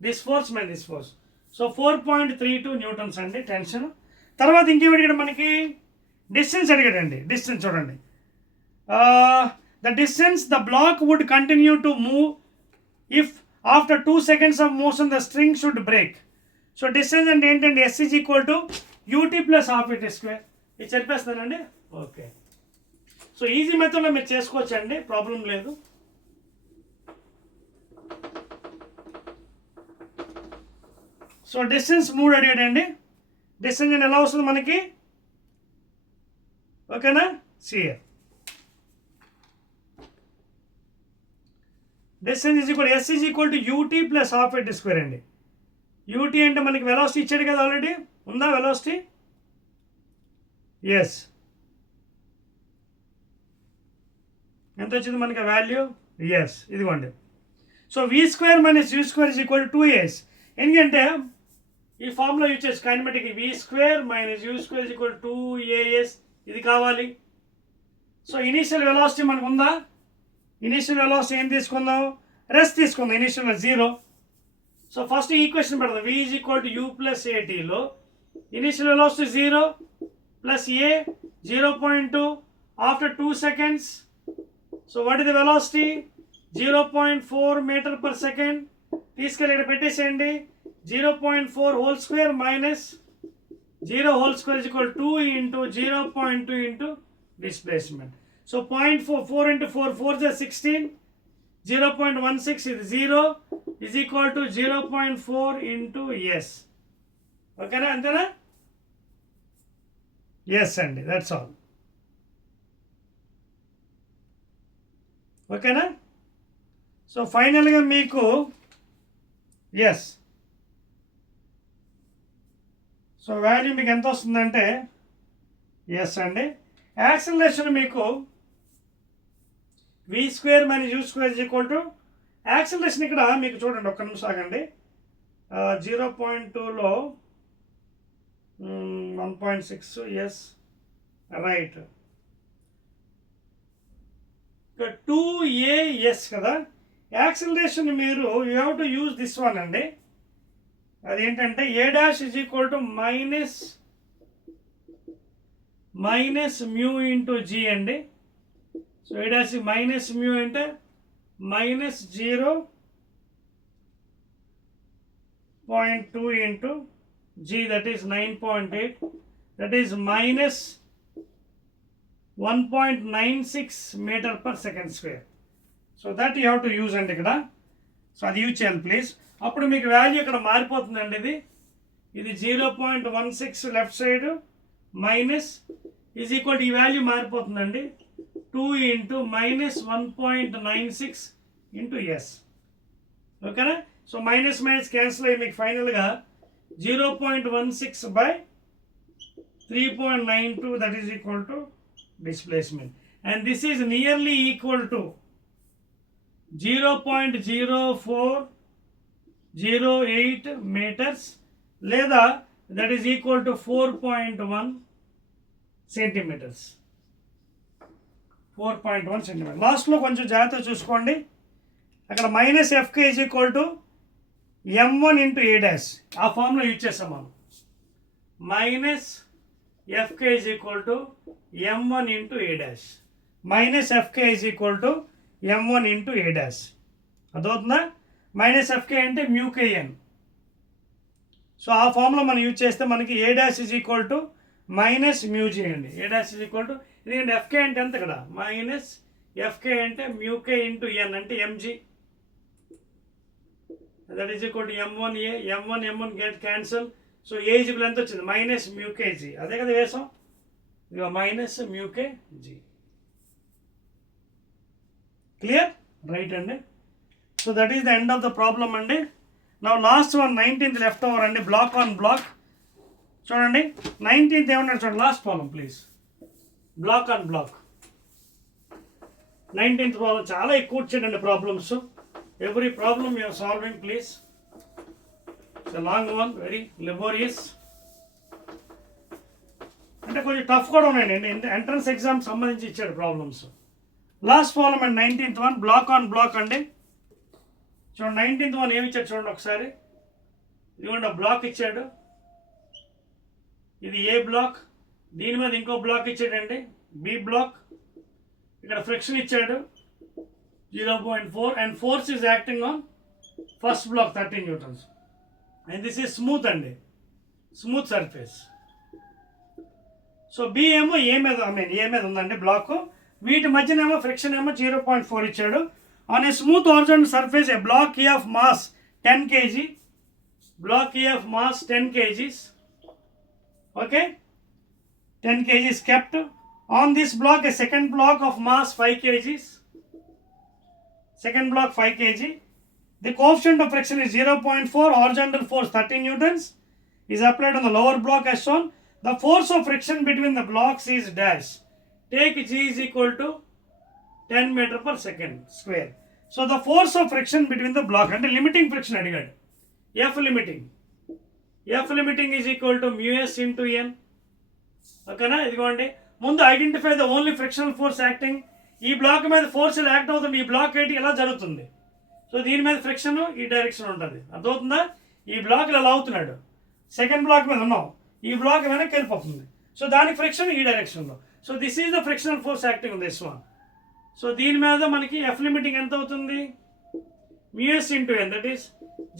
This force minus this force. So 4.32 newtons అండి టెన్షన్. తర్వాత ఇంకేం అడిగాడు మనకి, డిస్టెన్స్ అడిగాడండి. డిస్టెన్స్ చూడండి, the distance the block would continue to move if after 2 seconds of motion the string should break. So distance అంటే ఏంటంటే S is equal to UT plus ½ IT square. ఇది చెప్పేస్తానండి. ఓకే, సో ఈజీ మెథడ్లో మీరు చేసుకోవచ్చు అండి, ప్రాబ్లం లేదు. సో డిస్టెన్స్ 3 అడిగాడండి. డిస్టెన్స్ అంటే ఎలా వస్తుంది మనకి, ఓకేనా? సిఆర్ distance is equal s is equal to UT plus half at square అండి. యూటీ అంటే మనకి వెలాసిటీ ఇచ్చాడు కదా, ఆల్రెడీ ఉందా వెలాసిటీ? ఎస్. ఎంత వచ్చింది మనకి వాల్యూ? ఎస్, ఇదిగోండి. So v square minus u square is equal to 2as. ఎందుకంటే ఈ ఫార్ములా యూజ్ చేసి kinematic v square minus u square is equal 2as ఇది కావాలి. సో ఇనీషియల్ వెలాసిటీ మనకు ఉందా? ఇనీషియల్ వెలాసిటీ ఏం తీసుకుందాం? రెస్ట్ తీసుకుందాం. ఇనీషియల్ 0. సో ఫస్ట్ ఈక్వేషన్ పెడదాం. V is equal to u plus ఏటీలో initial velocity 0 plus a 0.2 after 2 seconds. So what is the velocity? 0.4 meter per second. తీసుకెళ్ళి ఇక్కడ పెట్టేసేయండి. 0.4 whole square minus 0 whole square is equal 2 into 0.2 into displacement. So 0.4 into 4 is 16. 0.16 ఇది 0 is equal to 0.4 into s. ఓకేనా? అంతేనా? ఎస్ అండి, that's all. ఓకేనా? సో ఫైనల్గా మీకు ఎస్. సో వాల్యూ మీకు ఎంత వస్తుందంటే ఎస్ అండి. యాక్సిలరేషన్ మీకు v square minus u square is equal to acceleration ఇక్కడ మీకు చూడండి, ఒక్క నిమిషం ఆగండి. 0.2లో 1.6 ఎస్ రైట్. 2as కదా. యాక్సిలరేషన్ మీరు you have to use this one అండి. అదేంటంటే a dash is equal to minus mu into g అండి. So a dash minus mu అంటే minus 0.2 into g, that is 9.8, that is minus 1.96 meter per second square. So that you have to use అండి ఇక్కడ. సో అది యూజ్ చేయాలి ప్లీజ్. అప్పుడు మీకు వాల్యూ ఇక్కడ మారిపోతుందండి. ఇది 0.16 left side minus is equal to ఈ వాల్యూ మారిపోతుందండి 2 ఇంటూ మైనస్ 1.96 ఇంటూ ఎస్. ఓకేనా? సో మైనస్ మైనస్ క్యాన్సిల్ అయ్యి మీకు ఫైనల్గా 0.16 by 3.92 that is equal to displacement, and this is nearly equal to 0.0408 meters లేదా that is equal to 4.1 centimeters. 4.1 centimeters. లాస్ట్లో కొంచెం జాగ్రత్తగా చూసుకోండి. అక్కడ minus FK is equal to m1 into ఏ డాష్. ఆ ఫార్ములా యూజ్ చేస్తాం మనం. Minus fk is equal to m1 into a dash. Minus fk is equal to m1 into a dash. అదవుతుందా? Minus F K అంటే మ్యూ కేఎన్. సో ఆ formula మనం use చేస్తే మనకి A dash is equal to minus mu G అండి. A dash is equal to, ఎందుకంటే F K అంటే ఎంత ఇక్కడ మైనస్ ఎఫ్కే అంటే మ్యూకే ఇంటూ ఎన్ అంటే MG, that is equal to m1 A. m1 get cancel. So ఏజిబుల్ ఎంత వచ్చింది? Minus mu K G. అదే కదా వేసాం, ఇక మైనస్ మ్యూకేజీ. క్లియర్? రైట్ అండి. So that is the end of the problem అండి. నా last one 19th left over అండి, బ్లాక్ ఆన్ బ్లాక్. చూడండి 19th ఏమన్నాడు చూడండి, last problem please. Block on block 19th problem. చాలా ఎక్కువ వచ్చాడండి problems. Every problem you're solving please. It's a long one, very laborious. అంటే కొంచెం టఫ్ కూడా ఉన్నాయండి, ఎంట్రన్స్ ఎగ్జామ్ సంబంధించి ఇచ్చాడు ప్రాబ్లమ్స్. లాస్ట్ ప్రాబ్లం అండి 19th one, black on black అండి. చూడండి 19th వన్ ఏమి ఇచ్చాడు చూడండి ఒకసారి. ఇదిగోండి బ్లాక్ ఇచ్చాడు, ఇది ఏ బ్లాక్, దీని మీద ఇంకో బ్లాక్ ఇచ్చాడండి బి బ్లాక్. ఇక్కడ ఫ్రిక్షన్ ఇచ్చాడు 0.4 and force is acting on first block 13 newtons. And this is smooth అండి, స్మూత్ సర్ఫేస్. సో బి ఏమో ఏ మీద ఉందండి బ్లాక్. వీటి మధ్యనేమో ఫ్రిక్షన్ ఏమో 0.4 ఇచ్చాడు. On a smooth horizontal surface a block a of mass 10 kg block A of mass 10 kgs. Okay, 10 kgs kept. On this block, a second block of mass 5 kgs. Second block 5 kg. The coefficient of friction is 0.4. Horizontal force 30 newtons is applied on the lower block as shown. The force of friction between the blocks is dash. Take G is equal to 10 meter per second square. So the force of friction between the block and the limiting friction అడిగాడు. F limiting is equal to mu s into n. ఓకేనా, ఇదిగోండి. ముందు identify the only frictional force acting. ఈ బ్లాక్ మీద ఫోర్స్ ఇలా యాక్ట్ అవుతుంది, ఈ బ్లాక్ ఏంటి ఇలా జరుగుతుంది. సో దీని మీద ఫ్రిక్షన్ ఈ డైరెక్షన్ ఉంటుంది. అర్థమవుతుందా? ఈ బ్లాక్ ఇలా అవుతున్నాడు, సెకండ్ బ్లాక్ మీద ఉన్నాం, ఈ బ్లాక్ వెనక్కి వెళ్ళిపోతుంది. సో దానికి ఫ్రిక్షన్ ఈ డైరెక్షన్లో. So this is the frictional force acting this one. So దీని మీద మనకి ఎఫ్ లిమిటింగ్ ఎంత అవుతుంది? Mu S into N, that is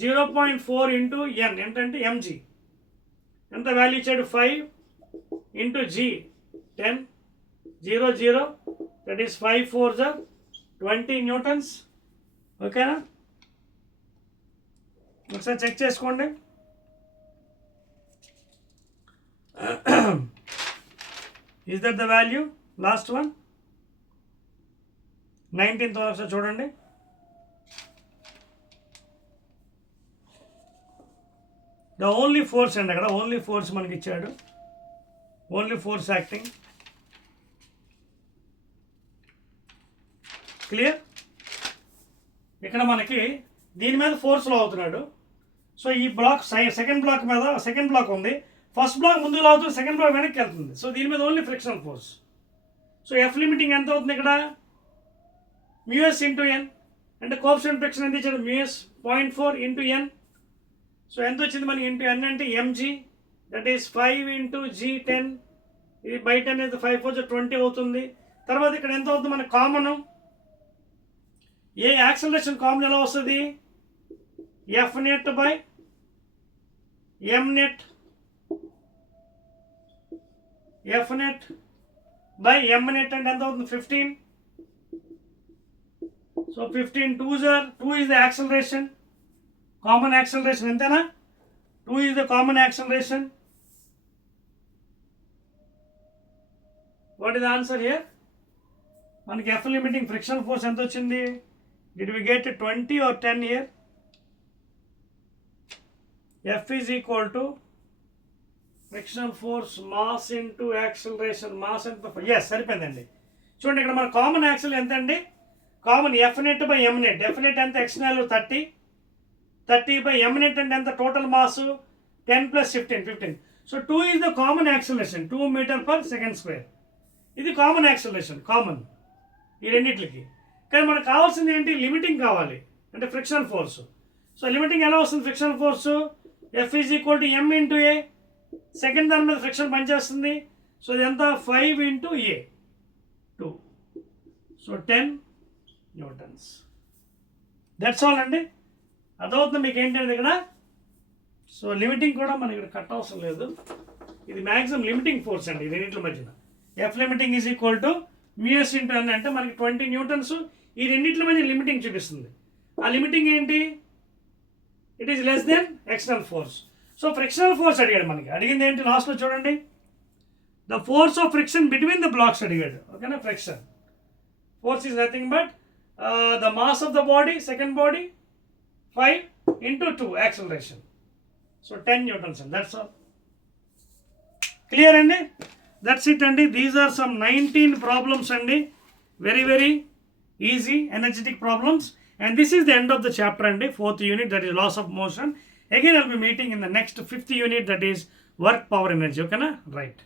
0.4 into N ఏంటంటే ఎంజీ. ఎంత వాల్యూ ఇచ్చాడు? 5 into G 10 0 0, that is 5 4 20 newtons. ఓకేనా, ఒకసారి చెక్ చేసుకోండి. Is that the value? Last one 19th ఒకసారి చూడండి. ద ఓన్లీ ఫోర్స్ అండి, అక్కడ ఓన్లీ ఫోర్స్ మనకి ఇచ్చాడు, ఓన్లీ ఫోర్స్ యాక్టింగ్. క్లియర్? ఇక్కడ మనకి దీని మీద ఫోర్స్లో అవుతున్నాడు. సో ఈ బ్లాక్ సెకండ్ బ్లాక్ మీద సెకండ్ బ్లాక్ ఉంది, ఫస్ట్ బ్లాక్ ముందుకు అవుతుంది, సెకండ్ బ్లాక్ వెనక్కి వెళ్తుంది. సో దీని మీద only frictional force. So F limiting ఎంత అవుతుంది ఇక్కడ? మ్యూఎస్ ఇంటూ ఎన్ అంటే కోఎఫిషియంట్ ఫ్రిక్షన్ ఎంత ఇచ్చాడు? మ్యూఎస్ 0.4 ఇంటూ ఎన్. సో ఎంత వచ్చింది మనకి? ఇంటూ ఎన్ అంటే MG, that is 5 into G 10. ఇది బై 10 అయితే 5 4 20 అవుతుంది. తర్వాత ఇక్కడ ఎంత అవుతుంది మనకి? కామన్ ఏ యాక్సలరేషన్ కామన్ ఎలా వస్తుంది? F net by m net, F net by m net అంటే ఎంత అవుతుంది? 15. సో 15 2 is the acceleration, common acceleration ఎంతేనా? 2 is the common acceleration. What is the answer here? మనకి ఎఫ్ లిమిటింగ్ ఫ్రిక్షనల్ ఫోర్స్ ఎంత వచ్చింది? Did we get 20 or 10 here? F is equal to frictional force mass into acceleration. Mass ఎంత? Yes, సరిపోయిందండి. చూడండి ఇక్కడ మన common accel ఎంత అండి? Common F net by m net. F net ఎంత? ఎక్స్టర్నల్ 30 బై ఎం నెట్ అంటే ఎంత? Total mass 10 + 15. So 2 is the common acceleration, 2 meter per second square. ఇది కామన్ యాక్సిలరేషన్, కామన్ ఈ రెండింటికి. కానీ మనకు కావాల్సింది ఏంటి? లిమిటింగ్ కావాలి, అంటే ఫ్రిక్షనల్ ఫోర్స్. సో లిమిటింగ్ ఎలా వస్తుంది? Frictional force f is equal to m into a. Second దాని మీద ఫ్రిక్షన్ పనిచేస్తుంది. సో ఇది ఎంత? 5 into a 2. So 10 newtons. That's all అండి. అదవుతుంది మీకు ఏంటంటే ఇక్కడ. సో లిమిటింగ్ కూడా మనకి ఇక్కడ కట్ అవసరం లేదు. ఇది మ్యాక్సిమం లిమిటింగ్ ఫోర్స్ అండి ఈ రెండింటి మధ్యన. F limiting is equal to మ్యూఎస్ ఇంటూ ఎన్ అంటే మనకి 20 న్యూటన్స్. ఈ రెండింటి మధ్య లిమిటింగ్ చూపిస్తుంది. ఆ లిమిటింగ్ ఏంటి? It is less than external force. So frictional force అడిగాడు మనకి. అడిగింది ఏంటి? లాస్ట్లో చూడండి, the force of friction between the blocks అడిగాడు. ఓకేనా, friction force is nothing but the mass of the body, second body 5 into 2 acceleration. So 10 newtons అండి. That's all. Clear అండి? దట్స్ ఇట్ అండి. దీస్ ఆర్ సమ్ 19 ప్రాబ్లమ్స్ అండి. Very very easy energetic problems. And this is the end of the chapter and 4th unit, that is loss of motion. Again I'll be meeting in the next 5th unit, that is work power energy. Okay na? Right.